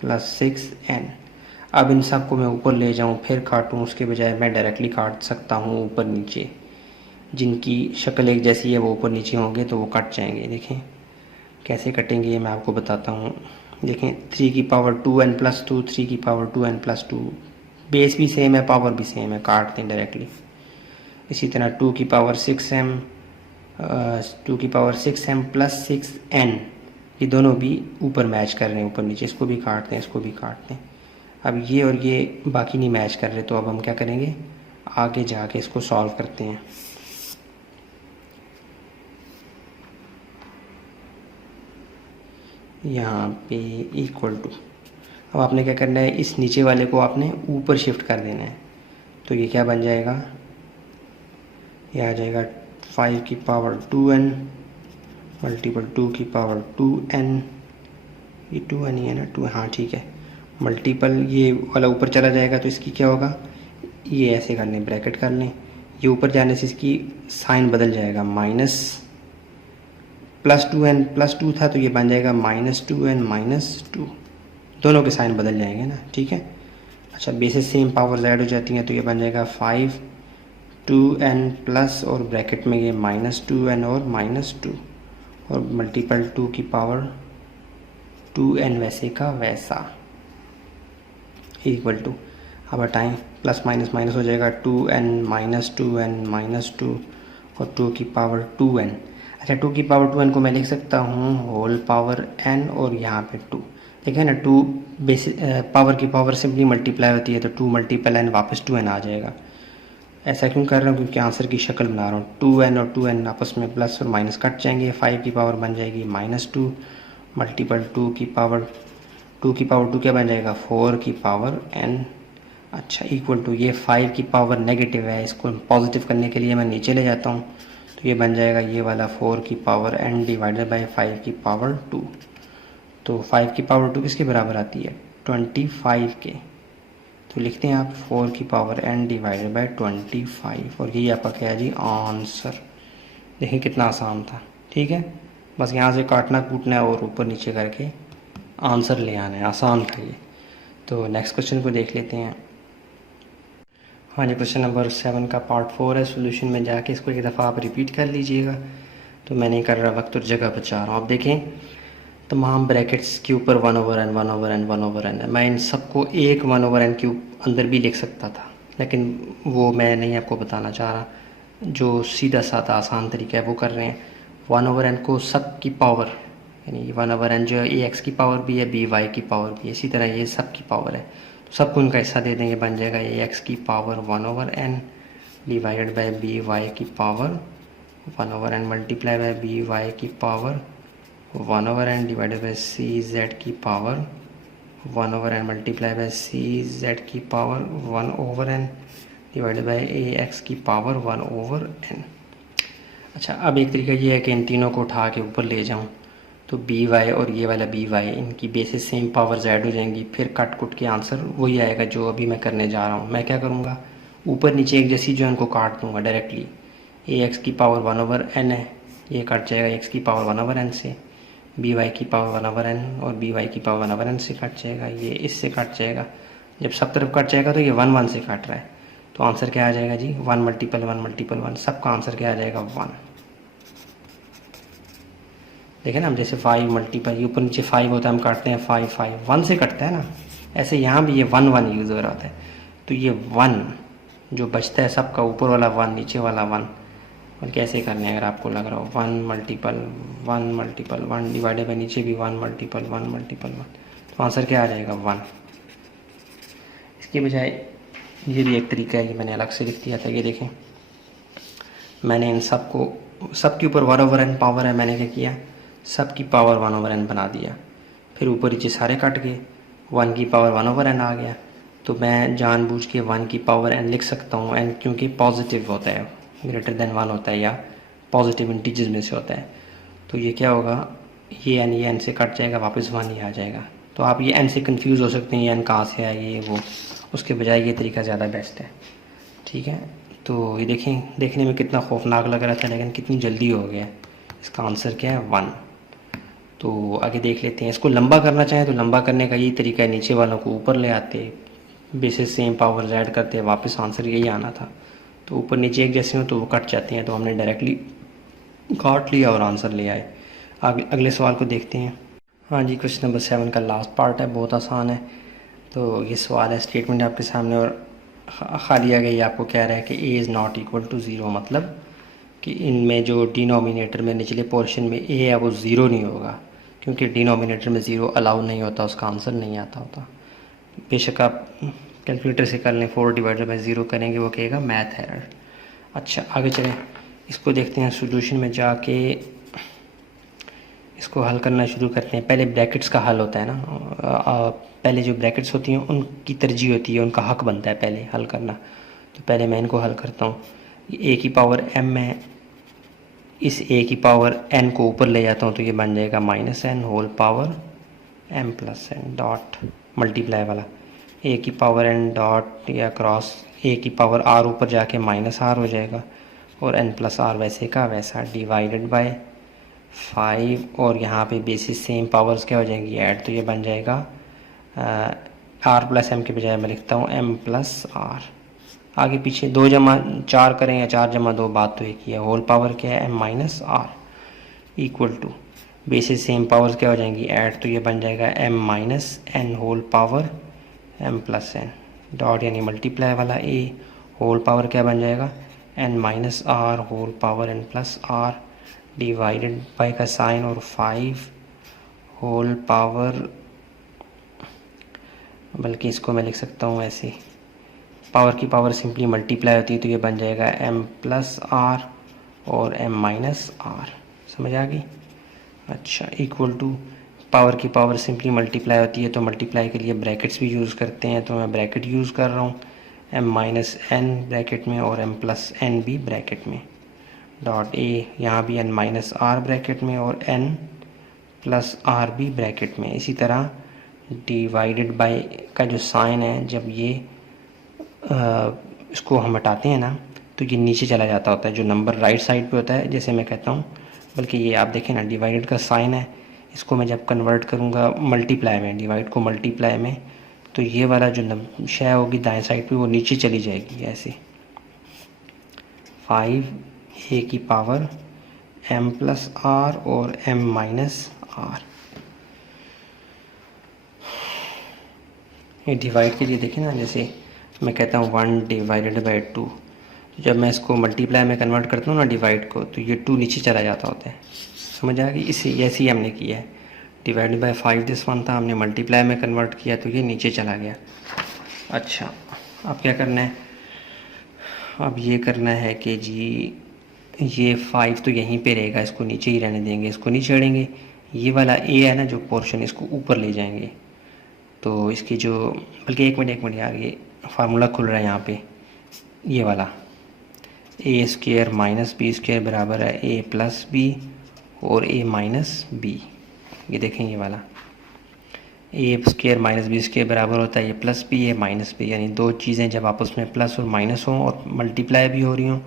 plus 6n। अब इन सब को मैं ऊपर ले जाऊँ फिर काटूँ, उसके बजाय मैं डायरेक्टली काट सकता हूँ ऊपर नीचे, जिनकी शक्ल एक जैसी है वो ऊपर नीचे होंगे तो वो कट जाएंगे। देखें कैसे कटेंगे ये मैं आपको बताता हूँ। देखें 3 की पावर 2n प्लस 2, 3 की पावर 2n प्लस 2, बेस भी सेम है पावर भी सेम है, काटते हैं डायरेक्टली। इसी तरह 2 की पावर 6m 2 की पावर 6m प्लस 6n, ये दोनों भी ऊपर मैच कर रहे हैं ऊपर नीचे, इसको भी काटते हैं इसको भी काटते हैं। अब ये और ये बाकी नहीं मैच कर रहे, तो अब हम क्या करेंगे, आगे जाके इसको सॉल्व करते हैं। यहाँ पे इक्वल टू, अब आपने क्या करना है, इस नीचे वाले को आपने ऊपर शिफ्ट कर देना है, तो ये क्या बन जाएगा, ये आ जाएगा 5 की पावर 2n मल्टीपल 2 की पावर 2n, ये 2n ही है ना, 2, हाँ ठीक है, मल्टीपल ये वाला ऊपर चला जाएगा तो इसकी क्या होगा, ये ऐसे कर लें, ब्रैकेट कर लें, ये ऊपर जाने से इसकी साइन बदल जाएगा, माइनस प्लस 2n प्लस 2 था तो ये बन जाएगा माइनस 2n माइनस 2, दोनों के साइन बदल जाएंगे ना, ठीक है। अच्छा बेसिस सेम पावर ऐड हो जाती हैं तो ये बन जाएगा 5 2n प्लस और ब्रैकेट में ये माइनस 2n और माइनस 2 और मल्टीपल 2 की पावर 2n वैसे का वैसा इक्वल टू, अब हटाएँ प्लस माइनस माइनस हो जाएगा 2n माइनस 2 और 2 की पावर 2n। अच्छा 2 की पावर 2n को मैं लिख सकता हूँ होल पावर n और यहाँ पे 2, देखिए ना 2 बेसिस पावर की पावर सिंपली मल्टीप्लाई होती है तो 2 मल्टीपल n वापस 2n आ जाएगा। ऐसा क्यों कर रहा हूँ, क्योंकि आंसर की शक्ल बना रहा हूँ, 2n और 2n आपस में प्लस और माइनस कट जाएंगे, 5 की पावर बन जाएगी माइनस 2 मल्टीपल 2 की पावर 2 क्या बन जाएगा 4 की पावर n। अच्छा इक्वल टू, ये 5 की पावर नेगेटिव है, इसको पॉजिटिव करने के लिए मैं नीचे ले जाता हूँ तो ये बन जाएगा ये वाला 4 की पावर n डिवाइडेड बाई 5 की पावर 2, तो 5 की पावर 2 किसके बराबर आती है 25 के, तो लिखते हैं आप 4 की पावर n डिवाइडेड बाई 25 और यही आपका क्या है जी आंसर। देखिए कितना आसान था, ठीक है, बस यहाँ से काटना कूटना है और ऊपर नीचे करके आंसर ले आना है, आसान था ये। तो नेक्स्ट क्वेश्चन को देख लेते हैं। हाँ जी क्वेश्चन नंबर 7 का पार्ट 4 है, सॉल्यूशन में जाके इसको एक दफ़ा आप रिपीट कर लीजिएगा, तो मैं नहीं कर रहा, वक्त और जगह बचा रहा हूँ। आप देखें तमाम ब्रैकेट्स के ऊपर 1/n 1/n 1/n है, मैं इन सबको एक 1/n के अंदर भी लिख सकता था, लेकिन वो मैं नहीं आपको बताना चाह रहा, जो सीधा साधा आसान तरीका है वो कर रहे हैं। 1/n को सब की पावर, यानी 1/n जो है ax की पावर भी है by की पावर भी है, इसी तरह ये सब की पावर है, तो सबको उनका हिस्सा दे देंगे, बन जाएगा ax की power 1/n divided by by की power 1/n multiply by by की power 1/n divided by cz की power 1/n multiply by cz की power 1/n divided by ax की पावर 1/n। अच्छा अब एक तरीका ये है कि इन तीनों को उठा के ऊपर ले जाऊं तो बी वाई और ये वाला बी वाई इनकी बेसिस सेम पावर ऐड हो जाएंगी, फिर कट कुट के आंसर वही आएगा जो अभी मैं करने जा रहा हूँ। मैं क्या करूँगा, ऊपर नीचे एक जैसी जो इनको काट दूँगा डायरेक्टली, ए एक्स की पावर 1/n है, ये कट जाएगा एक्स की पावर 1/n से, बी वाई की पावर 1/n और बी वाई की पावर 1/n से कट जाएगा, ये इससे कट जाएगा, जब सब तरफ कट जाएगा तो ये 1 1 से कट रहा है, तो आंसर क्या आ जाएगा जी 1 मल्टीपल 1 मल्टीपल 1, सबका आंसर क्या आ जाएगा 1। देखें ना, हम जैसे 5 मल्टीपल, ये ऊपर नीचे 5 होता है, हम काटते हैं 5 5 1 से कटता है ना, ऐसे यहाँ भी ये 1 1 यूज़ हो रहा है, तो ये 1 जो बचता है सबका, ऊपर वाला 1 नीचे वाला 1, और कैसे करने हैं अगर आपको लग रहा हो 1 मल्टीपल 1 डिवाइडेड बाई नीचे भी 1 मल्टीपल 1, तो आंसर क्या आ जाएगा 1। इसके बजाय ये भी एक तरीका है, ये मैंने अलग से लिख दिया था, ये देखें मैंने इन सब को सब के ऊपर 1/n पावर है, मैंने क्या किया, सब की पावर 1/n बना दिया। फिर ऊपर नीचे सारे कट गए, 1 की पावर 1/n आ गया। तो मैं जानबूझ के 1 की पावर n लिख सकता हूँ, n क्योंकि पॉजिटिव होता है, ग्रेटर देन 1 होता है या पॉजिटिव इंटीजर्स में से होता है। तो ये क्या होगा, ये n से कट जाएगा, वापस 1 ही आ जाएगा। तो आप ये n से कंफ्यूज हो सकते हैं, ये n कहाँ से है ये वो, उसके बजाय ये तरीका ज़्यादा बेस्ट है। ठीक है, तो ये देखें, देखने में कितना खौफनाक लग रहा था, लेकिन कितनी जल्दी हो गया। इसका आंसर क्या है, 1। तो आगे देख लेते हैं। इसको लंबा करना चाहें तो लंबा करने का यही तरीका है, नीचे वालों को ऊपर ले आते, बेसिस सेम पावर ऐड करते, वापस आंसर यही आना था। तो ऊपर नीचे एक जैसे हो तो वो कट जाते हैं, तो हमने डायरेक्टली काट लिया और आंसर ले आए। अगले सवाल को देखते हैं। हाँ जी, क्वेश्चन नंबर 7 का लास्ट पार्ट है, बहुत आसान है। तो ये सवाल है, स्टेटमेंट आपके सामने और खाली आ गई, आपको कह रहा है कि a is not equal to 0, मतलब कि इनमें जो डिनोमिनेटर में निचले पोर्शन में a है वो 0 नहीं होगा, क्योंकि डिनोमिनेटर में 0 अलाउ नहीं होता, उसका आंसर नहीं आता होता। बेशक आप कैलकुलेटर से कर लें, 4/0 करेंगे, वो कहेगा मैथ एरर। अच्छा, आगे चलें, इसको देखते हैं। सॉल्यूशन में जाके इसको हल करना शुरू करते हैं। पहले ब्रैकेट्स का हल होता है ना, पहले जो ब्रैकेट्स होती हैं उनकी तरजीह होती है, उनका हक बनता है पहले हल करना। तो पहले मैं इनको हल करता हूँ। a की पावर m है, इस a की पावर n को ऊपर ले जाता हूँ तो ये बन जाएगा -n whole power m plus n dot multiply वाला a की पावर n डॉट या क्रॉस a की पावर r ऊपर जाके -r हो जाएगा, और n प्लस r वैसे का वैसा डिवाइडेड बाय 5, और यहाँ पे बेसिस सेम पावर्स क्या हो जाएंगी, ऐड, तो ये बन जाएगा r प्लस m के बजाय मैं लिखता हूँ m प्लस r। आगे पीछे 2 जमा 4 करें या 4 जमा 2, बात तो एक ही है। होल पावर क्या है, m minus r equal to basis same powers क्या हो जाएंगी, ऐड, तो ये बन जाएगा m minus n whole power m plus n dot यानी मल्टीप्लाई वाला a, होल पावर क्या बन जाएगा, n minus r whole power n plus r divided by का साइन और 5 होल पावर, बल्कि इसको मैं लिख सकता हूँ ऐसे, पावर की पावर सिंपली मल्टीप्लाई होती है, तो ये बन जाएगा m प्लस r और m माइनस r। समझ आ गई? अच्छा, इक्वल टू पावर की पावर सिंपली मल्टीप्लाई होती है, तो मल्टीप्लाई के लिए ब्रैकेट्स भी यूज़ करते हैं, तो मैं ब्रैकेट यूज़ कर रहा हूँ, m माइनस n ब्रैकेट में और m प्लस n भी ब्रैकेट में, डॉट a, यहाँ भी n माइनस r ब्रैकेट में और n प्लस r भी ब्रैकेट में। इसी तरह डिवाइडेड बाय का जो साइन है, जब ये इसको हम हटाते हैं ना तो ये नीचे चला जाता होता है, जो नंबर राइट साइड पे होता है, जैसे मैं कहता हूँ, बल्कि ये आप देखें ना, डिवाइडेड का साइन है, इसको मैं जब कन्वर्ट करूँगा मल्टीप्लाई में, डिवाइड को मल्टीप्लाई में, तो ये वाला जो शय होगी दाएं साइड पे वो नीचे चली जाएगी ऐसे। 5a की पावर m प्लस r और m माइनस r। ये डिवाइड के लिए देखें ना, जैसे मैं कहता हूँ 1 डिवाइडेड बाई 2, जब मैं इसको मल्टीप्लाई में कन्वर्ट करता हूँ ना डिवाइड को, तो ये 2 नीचे चला जाता होता है। समझ आ गई? इसे ऐसे ही हमने किया है, डिवाइडेड बाई 5 दिस 1 था, हमने मल्टीप्लाई में कन्वर्ट किया तो ये नीचे चला गया। अच्छा, अब क्या करना है, अब ये करना है कि जी ये 5 तो यहीं पे रहेगा, इसको नीचे ही रहने देंगे, इसको नहीं छेड़ेंगे। ये वाला a है ना जो पोर्शन, इसको ऊपर ले जाएंगे, तो इसकी जो, बल्कि एक मिनट यार, ये फार्मूला खुल रहा है यहाँ पे, ये वाला a square minus B square बराबर है a प्लस बी और a माइनस बी। ये देखें, ये वाला a square minus B square बराबर होता है ये प्लस बी, ये माइनस बी, यानी दो चीज़ें जब आपस में प्लस और माइनस हों और मल्टीप्लाई भी हो रही हों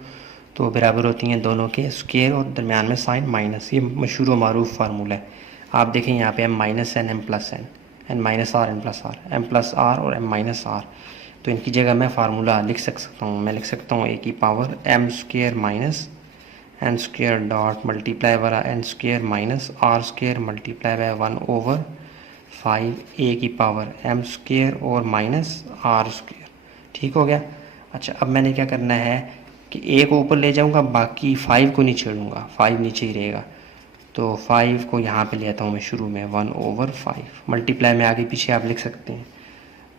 तो बराबर होती हैं दोनों के स्क्वायर और दरमियान में साइन माइनस। ये मशहूर व मारूफ फार्मूला है। आप देखें यहाँ पे m minus N, m plus N, N minus R, N plus R, M plus R और m माइनस आर। तो इनकी जगह मैं फार्मूला लिख सकता हूँ, मैं लिख सकता हूँ a की power m square minus N square dot multiply वाला n square minus are square multiply by 1/5 a की पावर m स्क्वायर और माइनस आर स्क्वायर। ठीक हो गया? अच्छा, अब मैंने क्या करना है कि a को ऊपर ले जाऊंगा, बाकी 5 को नहीं छेड़ूंगा, 5 नीचे ही रहेगा। तो 5 को यहाँ पे ले आता हूँ मैं शुरू में, 1/5 मल्टीप्लाई में आगे पीछे आप लिख सकते हैं।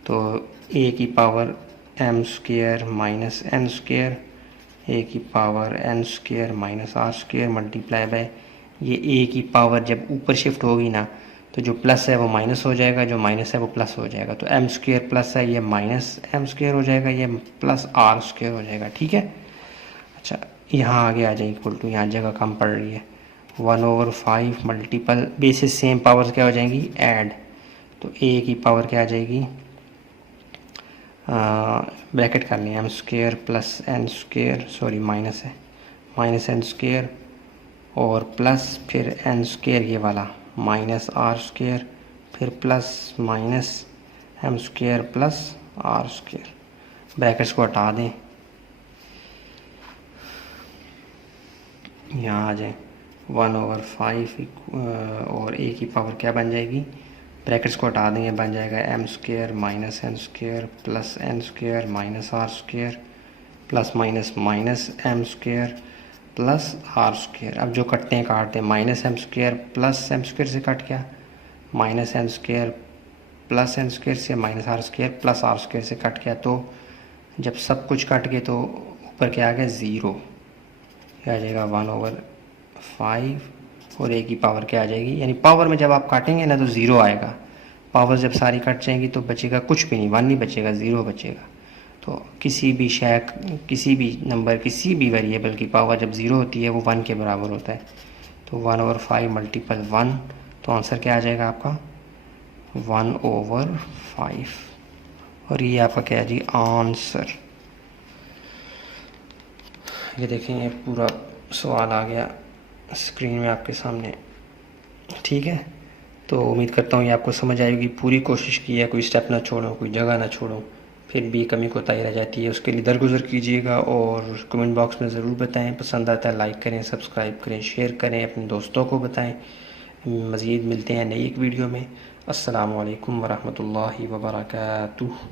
तो a की power m square minus n square a की power n square minus are square multiply by ये ए की पावर जब ऊपर शिफ्ट होगी ना तो जो प्लस है वो माइनस हो जाएगा, जो माइनस है वो प्लस हो जाएगा। तो एम स्क्वायर प्लस है ये माइनस एम स्क्वायर हो जाएगा, ये प्लस आर स्क्वायर हो जाएगा। ठीक है। अच्छा यहाँ आगे आ जाए इक्वल टू, यहाँ जगह कम पड़ रही है, 1/5 मल्टीपल बेसिस सेम पावर्स क्या हो जाएंगी ऐड। तो ए की पावर क्या आ जाएगी, ब्रैकेट कर लें M square plus N square, sorry minus है, माइनस एन स्क्वायर और प्लस फिर एन स्क्वायर ये वाला माइनस आर स्क्वायर फिर plus minus M square plus are square. Brackets को हटा दें, यहाँ आ जाए 1/5 और ए की पावर क्या बन जाएगी, ब्रैकेट्स को हटा देंगे, बन जाएगा m square minus N square plus N square minus are square plus minus minus M square plus are square. अब जो कटते हैं काटते हैं, minus M square plus m square से कट गया, minus M square plus N square से minus are square plus are square से कट गया। तो जब सब कुछ कट गए तो ऊपर क्या आ गया, ज़ीरो, क्या आ जाएगा 1/5 और ए की पावर क्या आ जाएगी, यानी पावर में जब आप काटेंगे ना तो ज़ीरो आएगा, पावर जब सारी कट जाएंगी तो बचेगा कुछ भी नहीं, 1 नहीं बचेगा, ज़ीरो बचेगा। तो किसी भी शैक किसी भी नंबर किसी भी वेरिएबल की पावर जब ज़ीरो होती है वो 1 के बराबर होता है। तो 1/5 मल्टीपल 1, तो आंसर क्या आ जाएगा आपका 1/5 और ये आपका क्या है जी आंसर। ये देखें ये पूरा सवाल आ गया स्क्रीन में आपके सामने। ठीक है, तो उम्मीद करता हूँ ये आपको समझ आएगी। पूरी कोशिश की है, कोई स्टेप ना छोड़ो, कोई जगह ना छोड़ो, फिर भी कमी कोताही रह जाती है, उसके लिए दरगुजर कीजिएगा और कमेंट बॉक्स में ज़रूर बताएं। पसंद आता है लाइक करें, सब्सक्राइब करें, शेयर करें, अपने दोस्तों को बताएं। मज़ीद मिलते हैं नई एक वीडियो में। अस्सलामु अलैकुम वरहमतुल्लाहि वबरकातुहू।